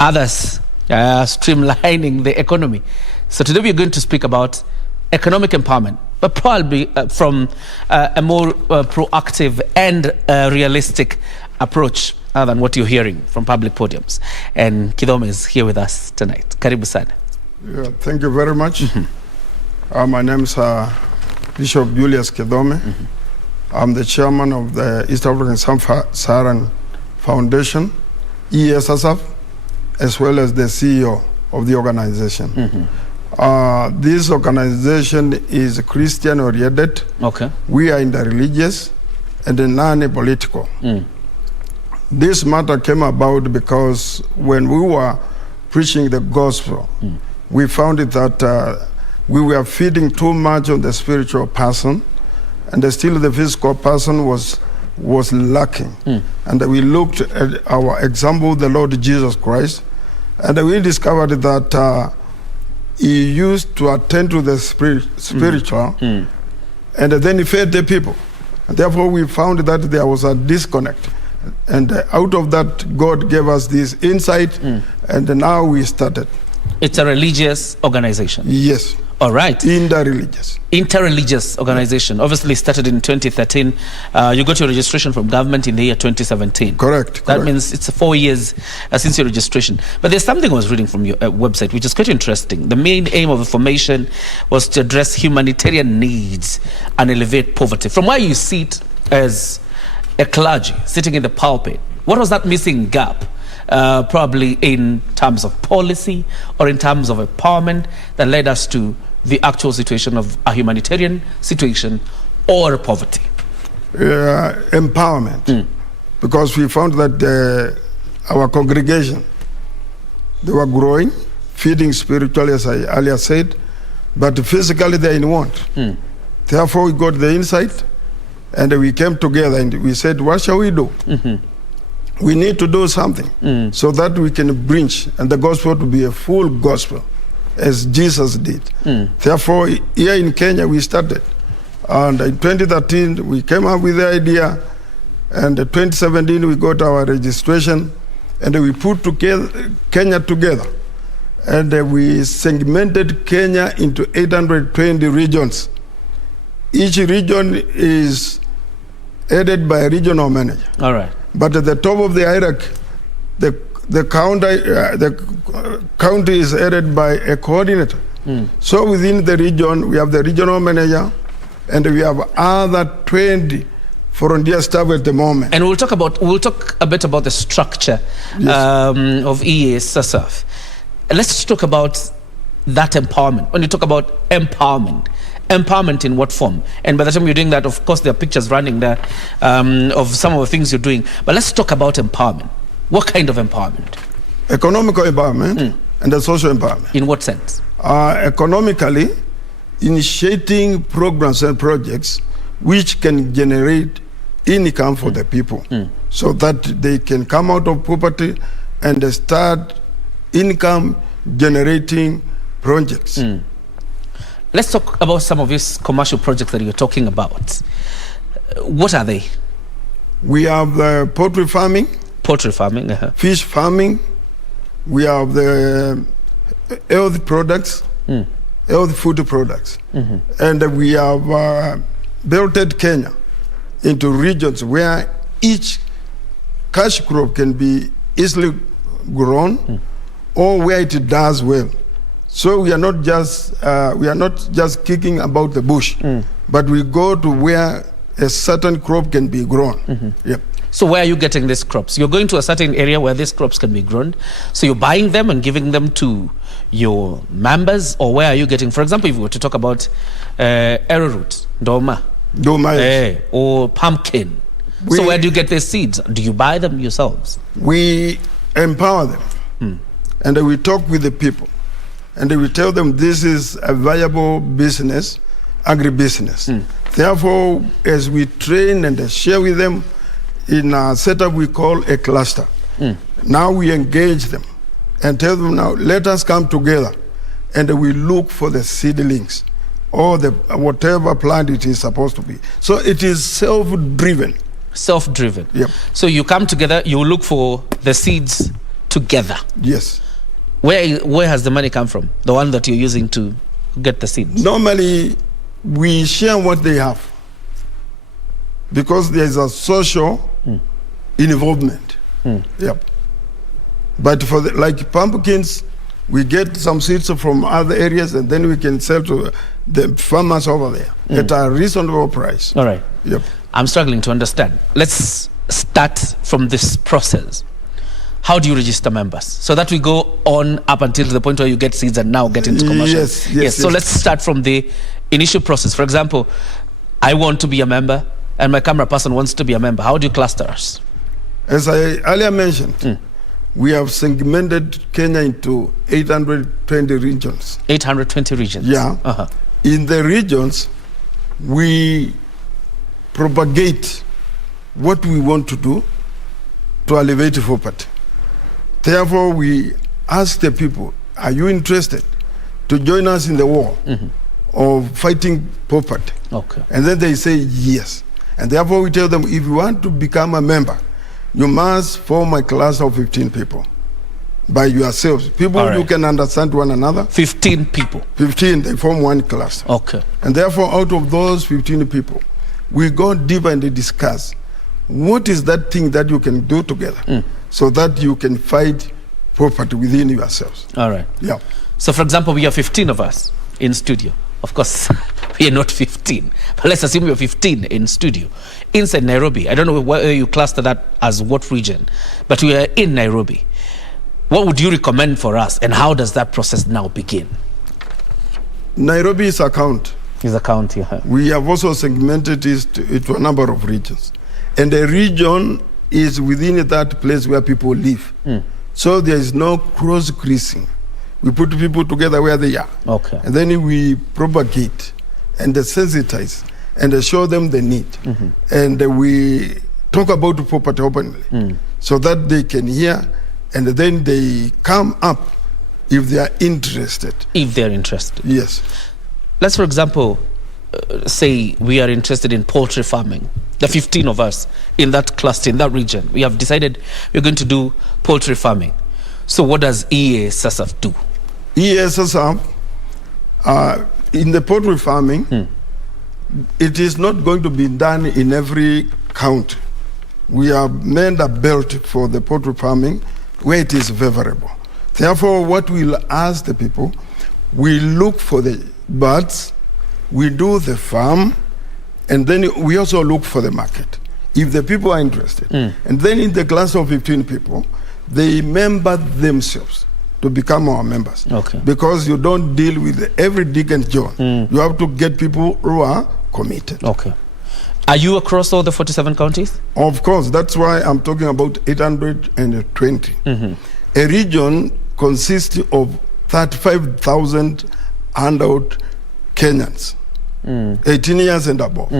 others streamlining the economy. So today we're going to speak about economic empowerment, but probably from a more proactive and realistic approach other than what you're hearing from public podiums. And Kidhome is here with us tonight. Karibu sana. Yeah, thank you very much. My name is Bishop Julius Kidhome. I'm the chairman of the East African Sub-Saharan Foundation, ESSF, as well as the CEO of the organization. This organization is Christian-oriented. Okay. We are in the religious and the non-political. This matter came about because when we were preaching the gospel, we found it that we were feeding too much on the spiritual person, and still the physical person was lacking. And we looked at our example, the Lord Jesus Christ, and we discovered that he used to attend to the spiritual, and then he fed the people. And therefore, we found that there was a disconnect. And out of that, God gave us this insight, and now we started. It's a religious organization? Yes. All right. Interreligious. Interreligious organization. Obviously started in 2013. You got your registration from government in the year 2017. Correct. That means it's 4 years since your registration. But there's something I was reading from your website, which is quite interesting. The main aim of the formation was to address humanitarian needs and elevate poverty. From where you sit as a clergy, sitting in the pulpit, what was that missing gap? Probably in terms of policy or in terms of empowerment that led us to the actual situation of a humanitarian situation or poverty? Empowerment. Because we found that our congregation, they were growing, feeding spiritually, as I earlier said, but physically they're in want. Therefore, we got the insight and we came together and we said, what shall we do? We need to do something so that we can bring and the gospel to be a full gospel as Jesus did. Therefore, here in Kenya we started. And in 2013 we came up with the idea, and in 2017 we got our registration, and we put Kenya together. And we segmented Kenya into 820 regions. Each region is headed by a regional manager. All right. But at the top of the hierarchy, the county is headed by a coordinator. So within the region, we have the regional manager, and we have other 20 frontier staff at the moment. And we'll talk a bit about the structure of EASSF. Let's talk about that empowerment. When you talk about empowerment in what form? And by the time you're doing that, of course, there are pictures running there of some of the things you're doing. But let's talk about empowerment. What kind of empowerment? Economical empowerment and the social empowerment. In what sense? Economically, initiating programs and projects which can generate income for the people so that they can come out of poverty and start income generating projects. Let's talk about some of these commercial projects that you're talking about. What are they? We have poultry farming. Poultry farming. Fish farming. We have the health products, health food products. And we have built Kenya into regions where each cash crop can be easily grown or where it does well. So we are not just kicking about the bush, but we go to where a certain crop can be grown. Yep. So where are you getting these crops? You're going to a certain area where these crops can be grown. So you're buying them and giving them to your members, or where are you getting? For example, if we were to talk about arrowroot, doma, or pumpkin. So where do you get these seeds? Do you buy them yourselves? We empower them, and we talk with the people. And we tell them this is a viable business, agribusiness. Therefore, as we train and share with them in a setup we call a cluster, now we engage them and tell them, now let us come together and we look for the seedlings or the whatever plant it is supposed to be. So it is self-driven. Self-driven. Yep. So you come together, you look for the seeds together. Yes. Where has the money come from? The one that you're using to get the seeds? Normally, we share what they have because there's a social involvement. Yep. But for like pumpkins, we get some seeds from other areas and then we can sell to the farmers over there at a reasonable price. All right. Yep. I'm struggling to understand. Let's start from this process. How do you register members? So that we go on up until the point where you get seeds and now get into commercial. Yes. So let's start from the initial process. For example, I want to be a member and my camera person wants to be a member. How do you cluster us? As I earlier mentioned, we have segmented Kenya into 820 regions. 820 regions? Yeah. In the regions, we propagate what we want to do to alleviate poverty. Therefore, we ask the people, are you interested to join us in the war of fighting poverty? Okay. And then they say yes. And therefore, we tell them, if you want to become a member, you must form a class of 15 people. by yourselves. People who can understand one another. 15 people. 15, they form one class. Okay. And therefore, out of those 15 people, we go deeper and discuss what is that thing that you can do together so that you can fight property within yourselves. All right. Yeah. So, for example, we are 15 of us in studio. Of course, we are not 15, but let's assume we are 15 in studio inside Nairobi. I don't know whether you cluster that as what region, but we are in Nairobi. What would you recommend for us, and how does that process now begin? Nairobi is a county. Is a county. Yeah. We have also segmented it into a number of regions. And the region is within that place where people live. So there is no cross-creasing. We put people together where they are. Okay. And then we propagate and sensitize and show them the need. And we talk about property openly so that they can hear, and then they come up if they are interested. If they're interested. Yes. Let's, for example, say we are interested in poultry farming. The 15 of us in that cluster, in that region, we have decided we're going to do poultry farming. So what does EASSF do? EASSF, in the poultry farming, it is not going to be done in every county. We have made a belt for the poultry farming where it is favorable. Therefore, what we'll ask the people, we look for the birds, we do the farm, and then we also look for the market, if the people are interested. And then in the class of 15 people, they member themselves to become our members. Okay. Because you don't deal with every Dick and John. You have to get people who are committed. Okay. Are you across all the 47 counties? Of course, that's why I'm talking about 820. A region consists of 35,000 adult Kenyans, 18 years and above.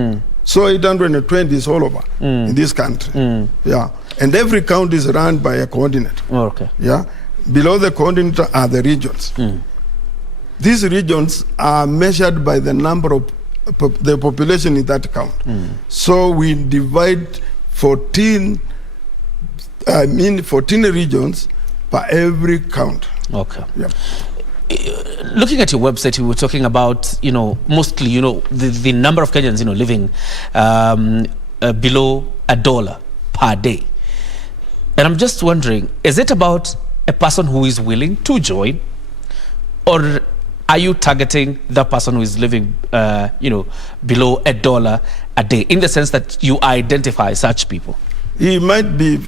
So 820 is all over in this country. Yeah, and every county is run by a coordinator. Okay. Yeah, below the coordinator are the regions. These regions are measured by the number of the population in that county. So we divide 14 regions per every county. Okay. Yeah. Looking at your website, you were talking about, mostly, the number of Kenyans, living below $1 per day. And I'm just wondering, is it about a person who is willing to join, or are you targeting the person who is living, below $1 a day, in the sense that you identify such people? He might be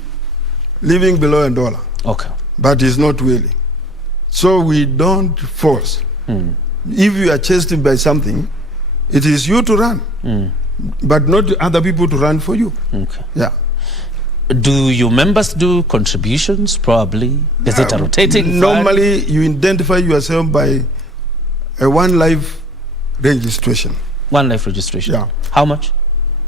living below $1. Okay. But he's not willing. So we don't force. If you are chased by something, it is you to run, but not other people to run for you. Okay. Yeah. Do your members do contributions, probably? Is it a rotating normally fund? You identify yourself by a one life registration. One life registration? Yeah. How much?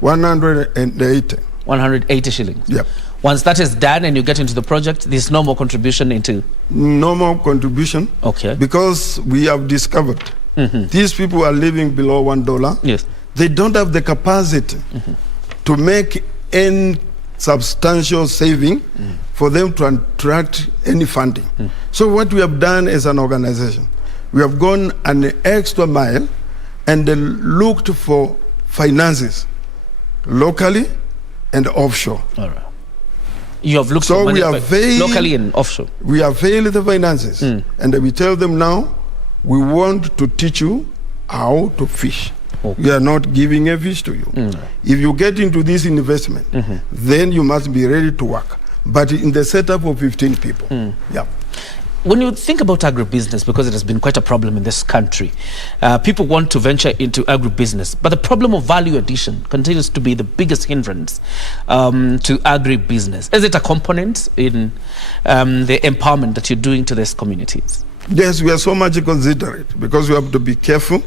180. 180 shillings? Yeah. Once that is done and you get into the project, there's no more contribution into? No more contribution. Okay. Because we have discovered these people are living below $1. Yes. They don't have the capacity to make any substantial saving for them to attract any funding. So what we have done as an organization, we have gone an extra mile and looked for finances locally and offshore. All right. You have looked so for money we are locally and offshore. We have failed the finances, and we tell them now, we want to teach you how to fish. Okay. We are not giving a fish to you. If you get into this investment, then you must be ready to work. But in the setup of 15 people. Yeah. When you think about agribusiness, because it has been quite a problem in this country, people want to venture into agribusiness, but the problem of value addition continues to be the biggest hindrance to agribusiness. Is it a component in the empowerment that you're doing to these communities? Yes, we are so much considerate because we have to be careful.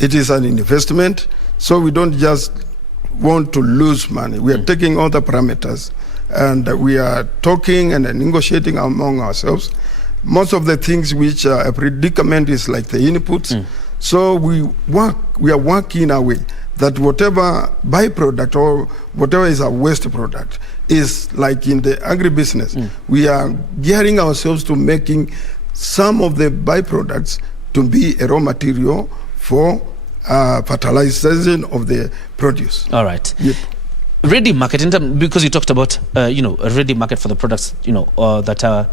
It is an investment, so we don't just want to lose money. We are taking all the parameters, and we are talking and negotiating among ourselves. Most of the things which are a predicament is like the inputs. So we are working in a way that whatever byproduct or whatever is a waste product is like in the agribusiness. We are gearing ourselves to making some of the byproducts to be a raw material for fertilization of the produce. All right. Yep. Ready market, because you talked about a ready market for the products that are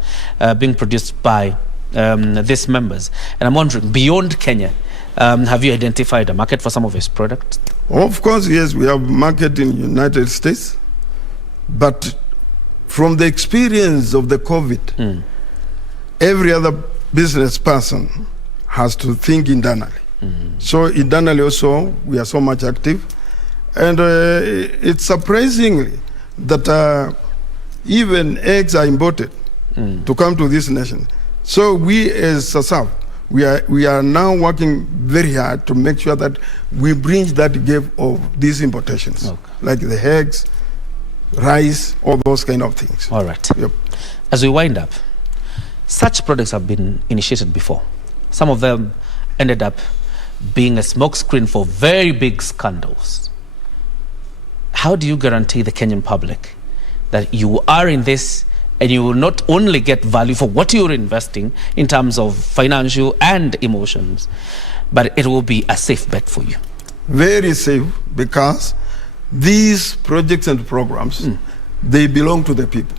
being produced by these members, and I'm wondering, beyond Kenya, have you identified a market for some of these products? Of course, yes, we have market in United States, but from the experience of the COVID, every other business person has to think internally. So internally also, we are so much active. And it's surprisingly that even eggs are imported to come to this nation. So we as SASAP, we are now working very hard to make sure that we bridge that gap of these importations, like the eggs, rice, all those kind of things. All right. Yep. As we wind up, such products have been initiated before. Some of them ended up being a smokescreen for very big scandals. How do you guarantee the Kenyan public that you are in this and you will not only get value for what you're investing in terms of financial and emotions, but it will be a safe bet for you? Very safe, because these projects and programs, they belong to the people.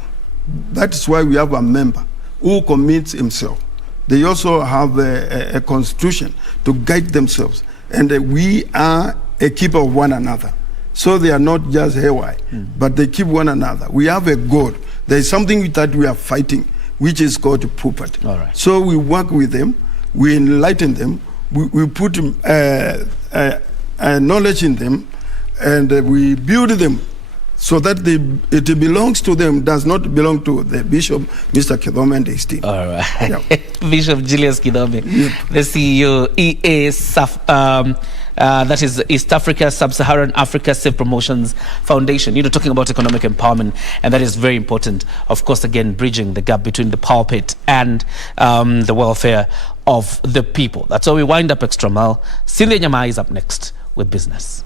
That's why we have a member who commits himself. They also have a constitution to guide themselves, and we are a keeper of one another. So they are not just haywire, but they keep one another. We have a goal. There is something that we are fighting, which is called poverty. All right. So we work with them, we enlighten them, we put knowledge in them, and we build them so that it belongs to them, does not belong to the Bishop, Mr. Kidome and his team. All right. Bishop Julius Kidome, the CEO, that is East Africa, Sub-Saharan Africa Safe Promotions Foundation. Talking about economic empowerment, and that is very important. Of course, again, bridging the gap between the pulpit and the welfare of the people. That's how we wind up Extra Mile. Cynthia Nyama is up next with business.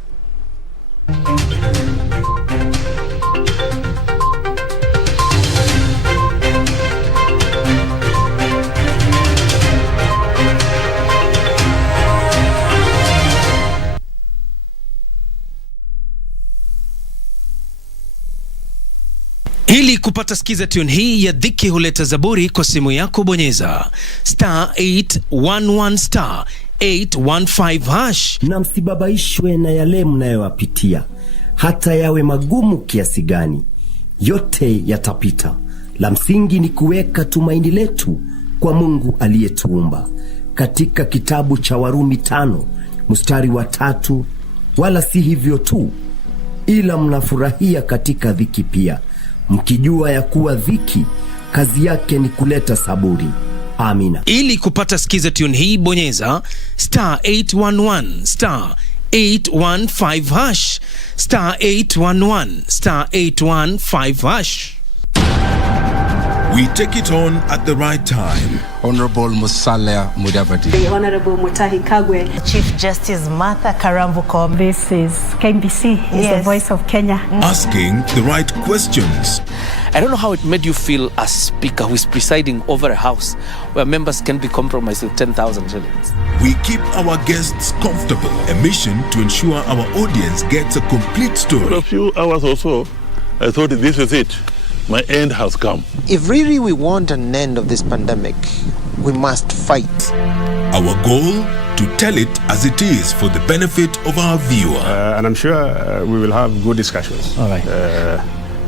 Ili kupata skiza tune hii ya Dhiki Huleta Zaburi kwa simu yako, bonyeza *811 *815#. Na msibabaishwe na yale mnayowapitia, hata yawe magumu kiasi gani, yote yatapita. La msingi ni kuweka tumaini letu kwa Mungu aliyetuumba. Katika kitabu cha Warumi 5:3, wala si hivyo tu, ila mnafurahia katika dhiki pia, mkijua ya kuwa dhiki kazi yake ni kuleta saburi. Amina. Ili kupata skiza tune hii, bonyeza *811 *815#, *811 *815#. We take it on at the right time. Honorable Musalia Mudavadi. The Honorable Mutahi Kagwe. Chief Justice Martha Karambuko. This is KBC, is the voice of Kenya. Asking the right questions. I don't know how it made you feel as speaker who is presiding over a house where members can be compromised with 10,000 shillings. We keep our guests comfortable. A mission to ensure our audience gets a complete story. For a few hours or so, I thought this is it. My end has come. If really we want an end of this pandemic, we must fight. Our goal, to tell it as it is for the benefit of our viewer. And I'm sure we will have good discussions. All right.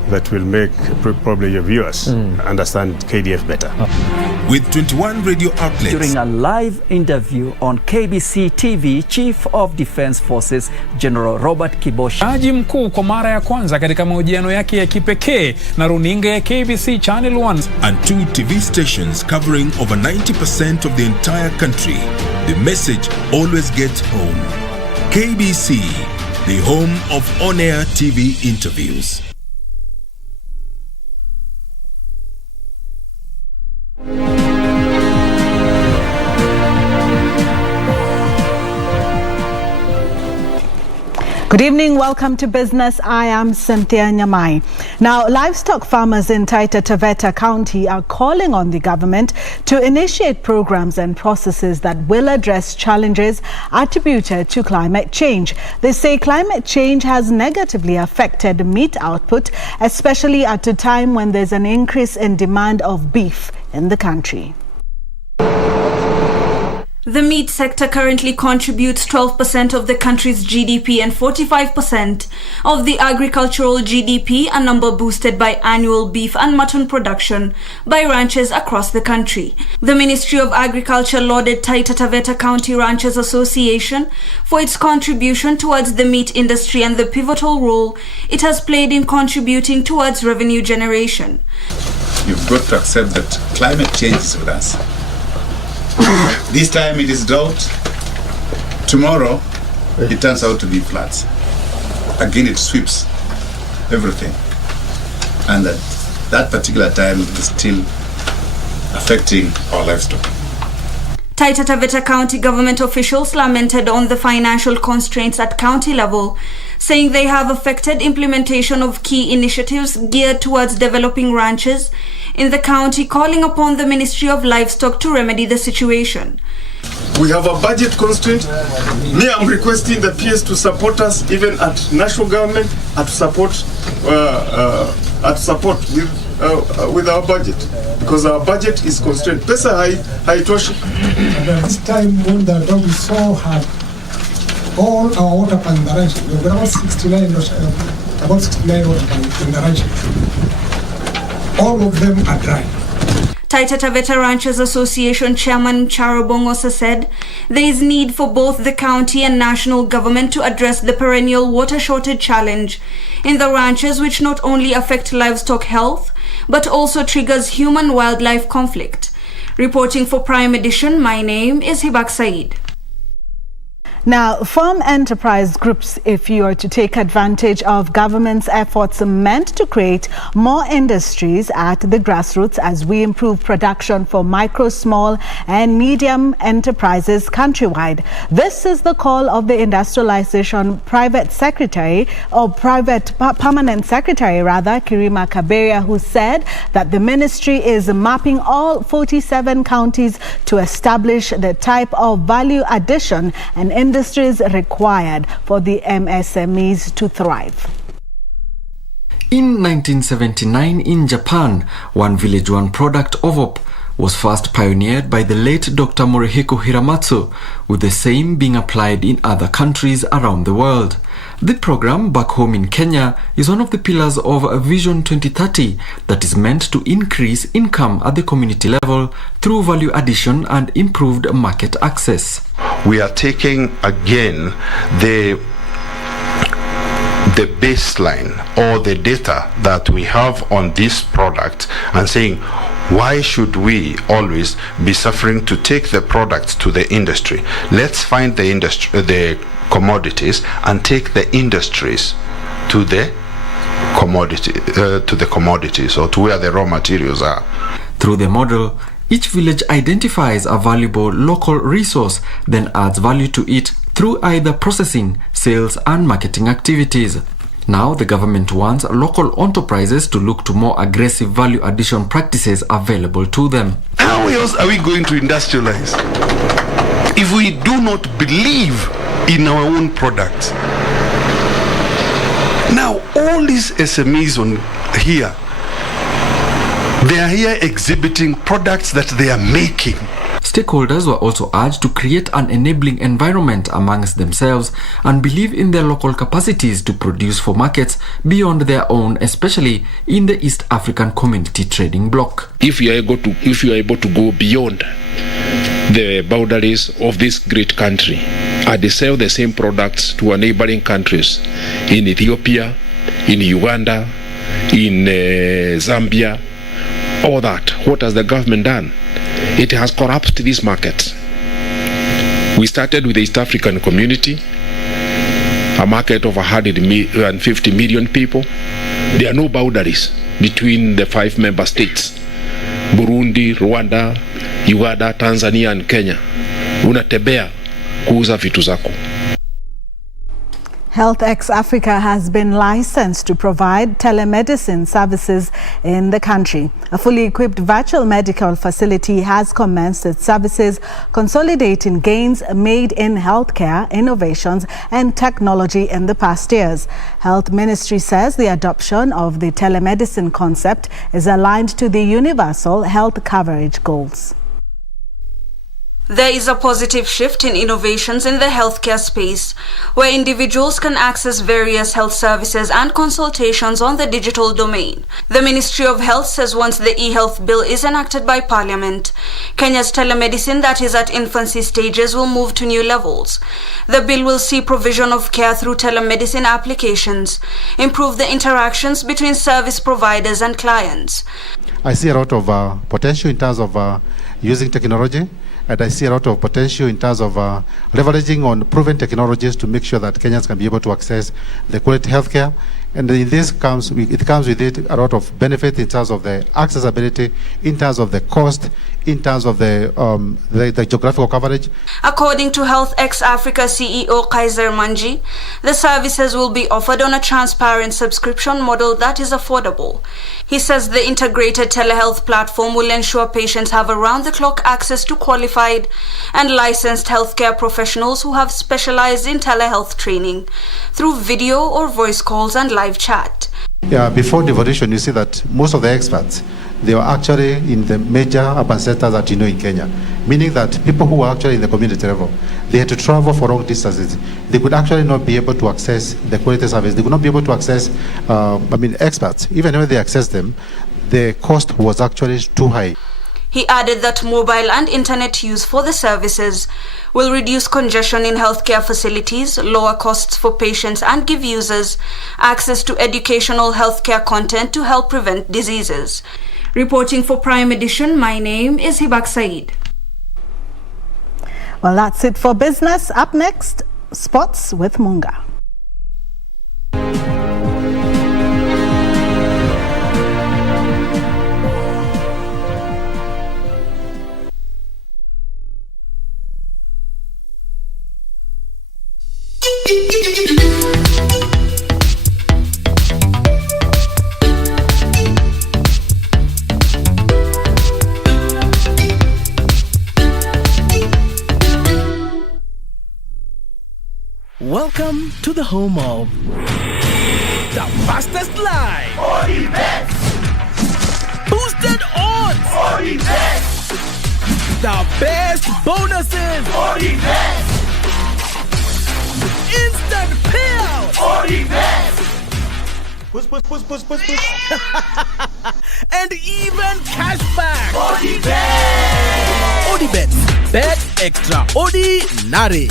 That will make probably your viewers understand KDF better. With 21 radio outlets. During a live interview on KBC TV, Chief of Defense Forces General Robert Kibosha. Jaji mkuu kwa mara ya kwanza katika mahojiano yake ya kipekee na runinga ya KBC Channel 1. And 2 TV stations covering over 90% of the entire country. The message always gets home. KBC, the home of on-air TV interviews. Good evening, welcome to Business. I am Cynthia Nyamai. Now, livestock farmers in Taita Taveta County are calling on the government to initiate programs and processes that will address challenges attributed to climate change. They say climate change has negatively affected meat output, especially at a time when there's an increase in demand of beef in the country. The meat sector currently contributes 12% of the country's GDP and 45% of the agricultural GDP, a number boosted by annual beef and mutton production by ranchers across the country. The Ministry of Agriculture lauded Taita Taveta County Ranchers Association for its contribution towards the meat industry and the pivotal role it has played in contributing towards revenue generation. You've got to accept that climate change is with us. This time it is drought. Tomorrow it turns out to be floods. Again it sweeps everything. And that particular time is still affecting our livestock. Taita Taveta County government officials lamented on the financial constraints at county level, saying they have affected implementation of key initiatives geared towards developing ranches in the county, calling upon the Ministry of Livestock to remedy the situation. We have a budget constraint. Me, I'm requesting the PS to support us, even at national government, at support with our budget, because our budget is constrained. Pesa haitoshi. This time when the drought is so hard, all our water pans in the ranch, we've got about 69 water pans in the ranch. All of them are dry. Taita Taveta Ranchers Association Chairman Charo Bongosa said there is need for both the county and national government to address the perennial water shortage challenge in the ranches, which not only affect livestock health but also triggers human-wildlife conflict. Reporting for Prime Edition, my name is Hibak Said. Now, farm enterprise groups, if you are to take advantage of government's efforts meant to create more industries at the grassroots as we improve production for micro, small and medium enterprises countrywide. This is the call of the Industrialization Permanent Secretary, Kirima Kaberia, who said that the ministry is mapping all 47 counties to establish the type of value addition and industries required for the MSMEs to thrive. In 1979 in Japan, one village, one product OVOP was first pioneered by the late Dr. Morihiko Hiramatsu, with the same being applied in other countries around the world. The program back home in Kenya is one of the pillars of Vision 2030 that is meant to increase income at the community level through value addition and improved market access. We are taking again the baseline or the data that we have on this product and saying, why should we always be suffering to take the products to the industry? Let's find the industry, the commodities, and take the industries to the commodities or to where the raw materials are. Through the model, each village identifies a valuable local resource, then adds value to it through either processing, sales and marketing activities. Now the government wants local enterprises to look to more aggressive value addition practices available to them. How else are we going to industrialize if we do not believe in our own products? Now all these SMEs on here, they are here exhibiting products that they are making. Stakeholders were also urged to create an enabling environment amongst themselves and believe in their local capacities to produce for markets beyond their own, especially in the East African Community Trading Bloc. If you are able to go beyond the boundaries of this great country and sell the same products to our neighboring countries in Ethiopia, in Uganda, in Zambia, all that, what has the government done? It has corrupted these markets. We started with the East African community, a market of 150 million people. There are no boundaries between the 5 member states: Burundi, Rwanda, Uganda, Tanzania and Kenya. Unatembea kuuza vitu zako. HealthX Africa has been licensed to provide telemedicine services in the country. A fully equipped virtual medical facility has commenced its services, consolidating gains made in healthcare, innovations and technology in the past years. Health Ministry says the adoption of the telemedicine concept is aligned to the universal health coverage goals. There is a positive shift in innovations in the healthcare space, where individuals can access various health services and consultations on the digital domain. The Ministry of Health says once the e-health bill is enacted by Parliament, Kenya's telemedicine that is at infancy stages will move to new levels. The bill will see provision of care through telemedicine applications, improve the interactions between service providers and clients. I see a lot of potential in terms of using technology. And I see a lot of potential in terms of leveraging on proven technologies to make sure that Kenyans can be able to access the quality healthcare. And in this comes with it a lot of benefit in terms of the accessibility, in terms of the cost, in terms of the geographical coverage. According to HealthX Africa CEO Kaiser Manji, the services will be offered on a transparent subscription model that is affordable. He says the integrated telehealth platform will ensure patients have around-the-clock access to qualified and licensed healthcare professionals who have specialized in telehealth training through video or voice calls and live chat. Yeah, before devolution, you see that most of the experts, they were actually in the major urban centers that you know in Kenya, meaning that people who were actually in the community level, they had to travel for long distances. They could actually not be able to access the quality service. They could not be able to access, experts. Even when they access them, the cost was actually too high. He added that mobile and internet use for the services will reduce congestion in healthcare facilities, lower costs for patients, and give users access to educational healthcare content to help prevent diseases. Reporting for Prime Edition, my name is Hibak Said. Well, that's it for business. Up next, sports with Munga. Welcome to the home of the fastest line, boosted odds, the best bonuses, instant payout, push. And even cashback. ODibet, bet extraordinary.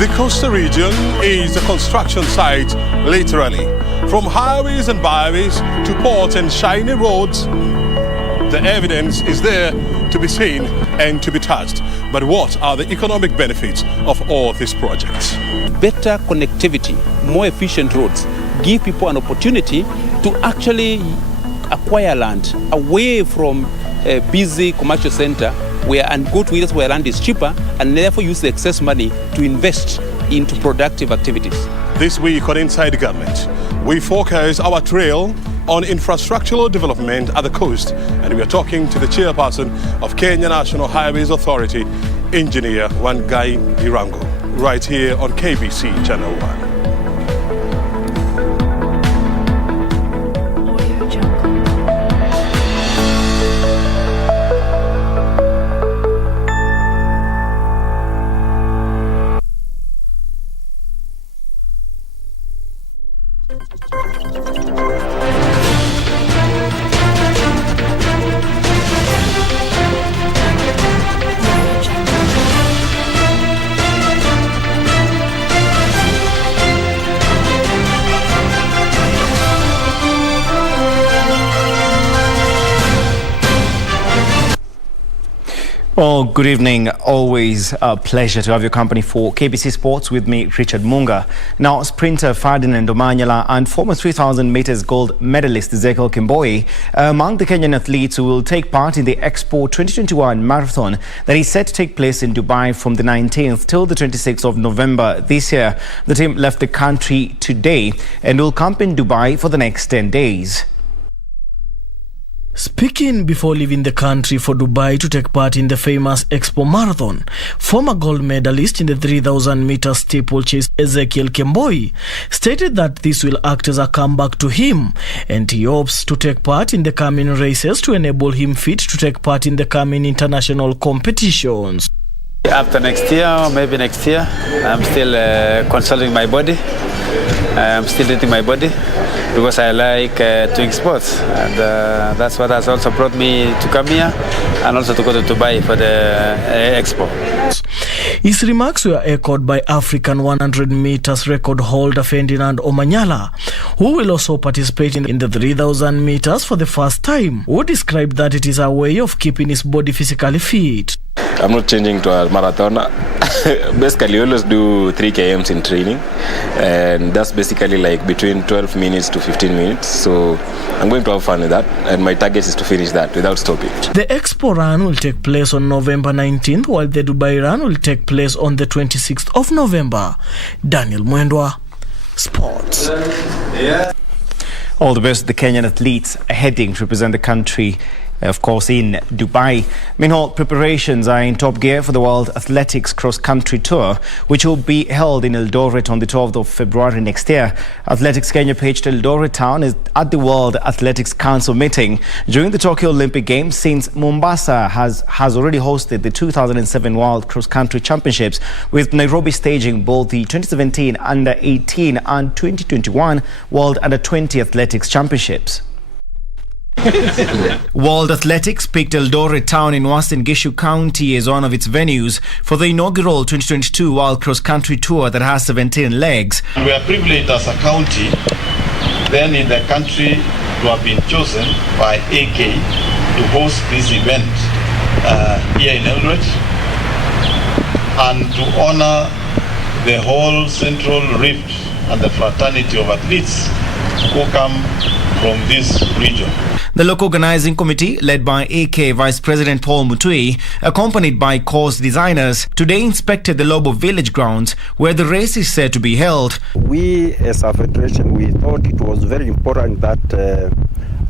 The coastal region is a construction site, literally. From highways and byways to ports and shiny roads, the evidence is there to be seen and to be touched. But what are the economic benefits of all these projects? Better connectivity, more efficient roads, give people an opportunity to actually acquire land away from a busy commercial center and go to areas where land is cheaper and therefore use the excess money to invest into productive activities. This week on Inside Government, we focus our trail on infrastructural development at the coast, and we are talking to the chairperson of Kenya National Highways Authority, Engineer Wangai Irango, right here on KBC Channel 1. Well, good evening. Always a pleasure to have your company for KBC Sports with me, Richard Munga. Now, sprinter Ferdinand Omanyala and former 3,000 meters gold medalist Ezekiel Kimboi among the Kenyan athletes who will take part in the Expo 2021 marathon that is set to take place in Dubai from the 19th till the 26th of November this year. The team left the country today and will camp in Dubai for the next 10 days. Speaking before leaving the country for Dubai to take part in the famous Expo Marathon, former gold medalist in the 3,000 meter steeplechase Ezekiel Kimboi stated that this will act as a comeback to him, and he hopes to take part in the coming races to enable him fit to take part in the coming international competitions. After next year, or maybe next year, I'm still consulting my body. I'm still eating my body because I like doing sports, and that's what has also brought me to come here and also to go to Dubai for the Expo. His remarks were echoed by African 100 meters record holder Ferdinand Omanyala, who will also participate in the 3,000 meters for the first time, who described that it is a way of keeping his body physically fit. I'm not changing to a marathoner. Basically, I always do 3 kms in training, and that's basically like between 12 minutes to 15 minutes. So I'm going to have fun with that, and my target is to finish that without stopping. The Expo run will take place on November 19th, while the Dubai run will take place on the 26th of November. Daniel Mwendwa, Sports. All the best to the Kenyan athletes heading to represent the country, of course, in Dubai. Meanwhile, preparations are in top gear for the World Athletics Cross-Country Tour, which will be held in Eldoret on the 12th of February next year. Athletics Kenya pitched Eldoret town is at the World Athletics Council meeting during the Tokyo Olympic Games, since Mombasa has already hosted the 2007 World Cross-Country Championships, with Nairobi staging both the 2017 Under-18 and 2021 World Under-20 Athletics Championships. World Athletics picked Eldoret town in Western Gishu County as one of its venues for the inaugural 2022 World Cross Country Tour that has 17 legs. We are privileged as a county, then in the country, to have been chosen by AK to host this event here in Eldoret, and to honor the whole Central Rift and the fraternity of athletes who come from this region. The local organizing committee, led by AK Vice President Paul Mutui, accompanied by course designers, today inspected the Lobo Village grounds where the race is said to be held. We as a federation, we thought it was very important that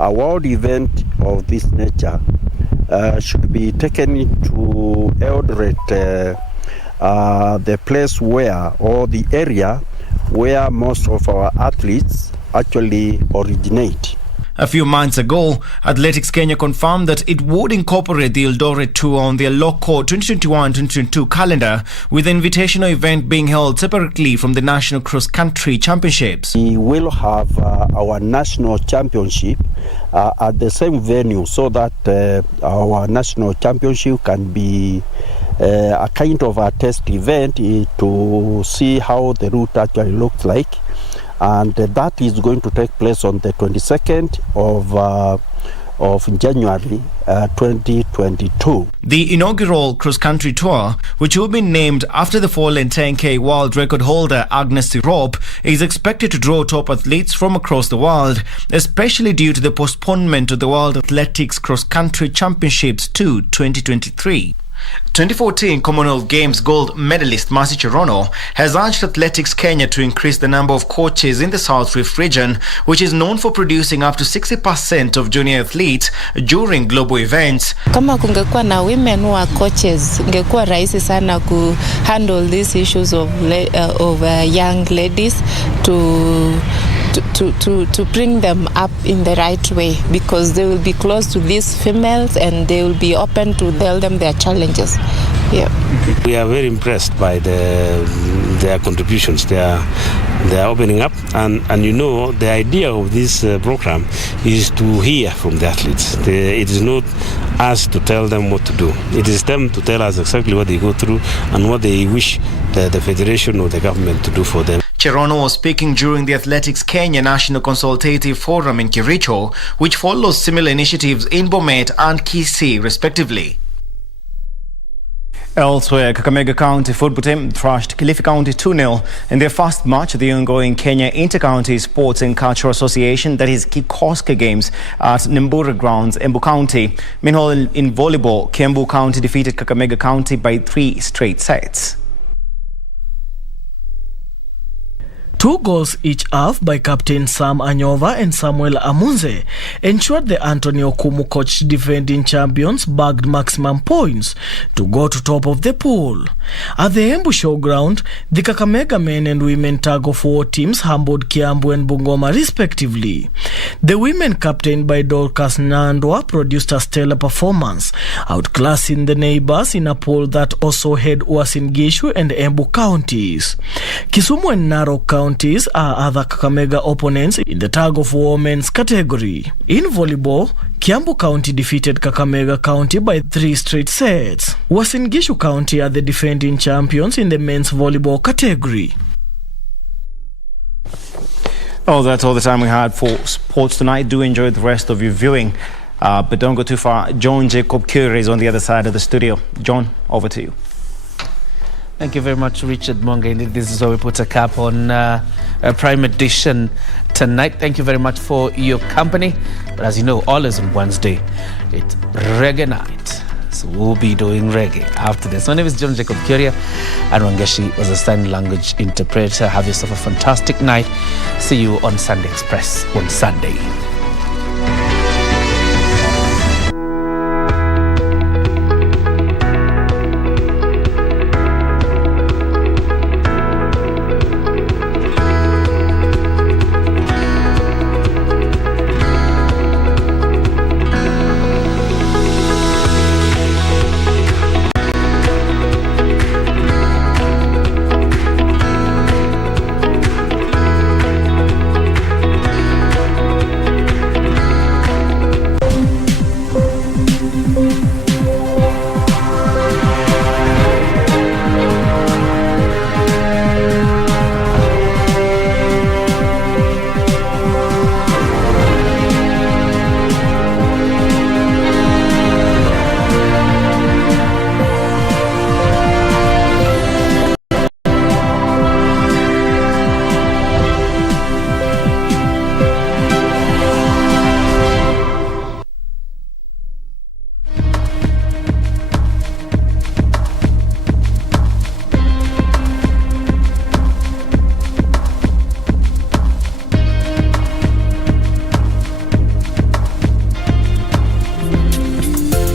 a world event of this nature should be taken to Eldoret, the place where, or the area where most of our athletes actually originate. A few months ago, Athletics Kenya confirmed that it would incorporate the Eldoret Tour on their local 2021-2022 calendar, with the invitational event being held separately from the National Cross Country Championships. We will have our national championship at the same venue, so that our national championship can be a kind of a test event to see how the route actually looks like. And that is going to take place on the 22nd of January 2022. The inaugural cross-country tour, which will be named after the fallen 10K world record holder Agnes Tirop, is expected to draw top athletes from across the world, especially due to the postponement of the World Athletics Cross-Country Championships to 2023. 2014 Commonwealth Games gold medalist Mercy Cherono has urged Athletics Kenya to increase the number of coaches in the South Rift region, which is known for producing up to 60% of junior athletes during global events. Kama kungekuwa na women who are coaches, ingekuwa rahisi sana ku handle these issues of young ladies to bring them up in the right way, because they will be close to these females and they will be open to tell them their challenges. Yeah. We are very impressed by their contributions. They are opening up, and you know, the idea of this program is to hear from the athletes. It is not us to tell them what to do. It is them to tell us exactly what they go through and what they wish the federation or the government to do for them. Cherono was speaking during the Athletics Kenya National Consultative Forum in Kericho, which follows similar initiatives in Bomet and Kisii, respectively. Elsewhere, Kakamega County football team thrashed Kilifi County 2-0 in their first match of the ongoing Kenya Inter-County Sports and Cultural Association, that is Kikoska Games, at Nambura Grounds, Embu County. Meanwhile, in volleyball, Kiambu County defeated Kakamega County by 3 straight sets. 2 goals each half by Captain Sam Anyova and Samuel Amunze ensured the Anthony Okumu coached defending champions bagged maximum points to go to top of the pool. At the Embu Showground, the Kakamega men and women tag of war teams humbled Kiambu and Bungoma respectively. The women, captained by Dorcas Nandwa, produced a stellar performance, outclassing the neighbors in a poll that also had Uasin Gishu and Embu counties. Kisumu and Narok counties are other Kakamega opponents in the tag of war men's category. In volleyball, Kiambu County defeated Kakamega County by 3 straight sets. Uasin Gishu County are the defending champions in the men's volleyball category. Oh, that's all the time we had for sports tonight. Do enjoy the rest of your viewing, but don't go too far. John Jacob Kioria is on the other side of the studio. John, over to you. Thank you very much, Richard Monga. Indeed, this is where we put a cap on a Prime Edition tonight. Thank you very much for your company. But as you know, always on Wednesday, it's reggae night. So we'll be doing reggae after this. My name is John Jacob Kioria, and Wangeshi was a sign language interpreter. Have yourself a fantastic night. See you on Sunday Express on Sunday.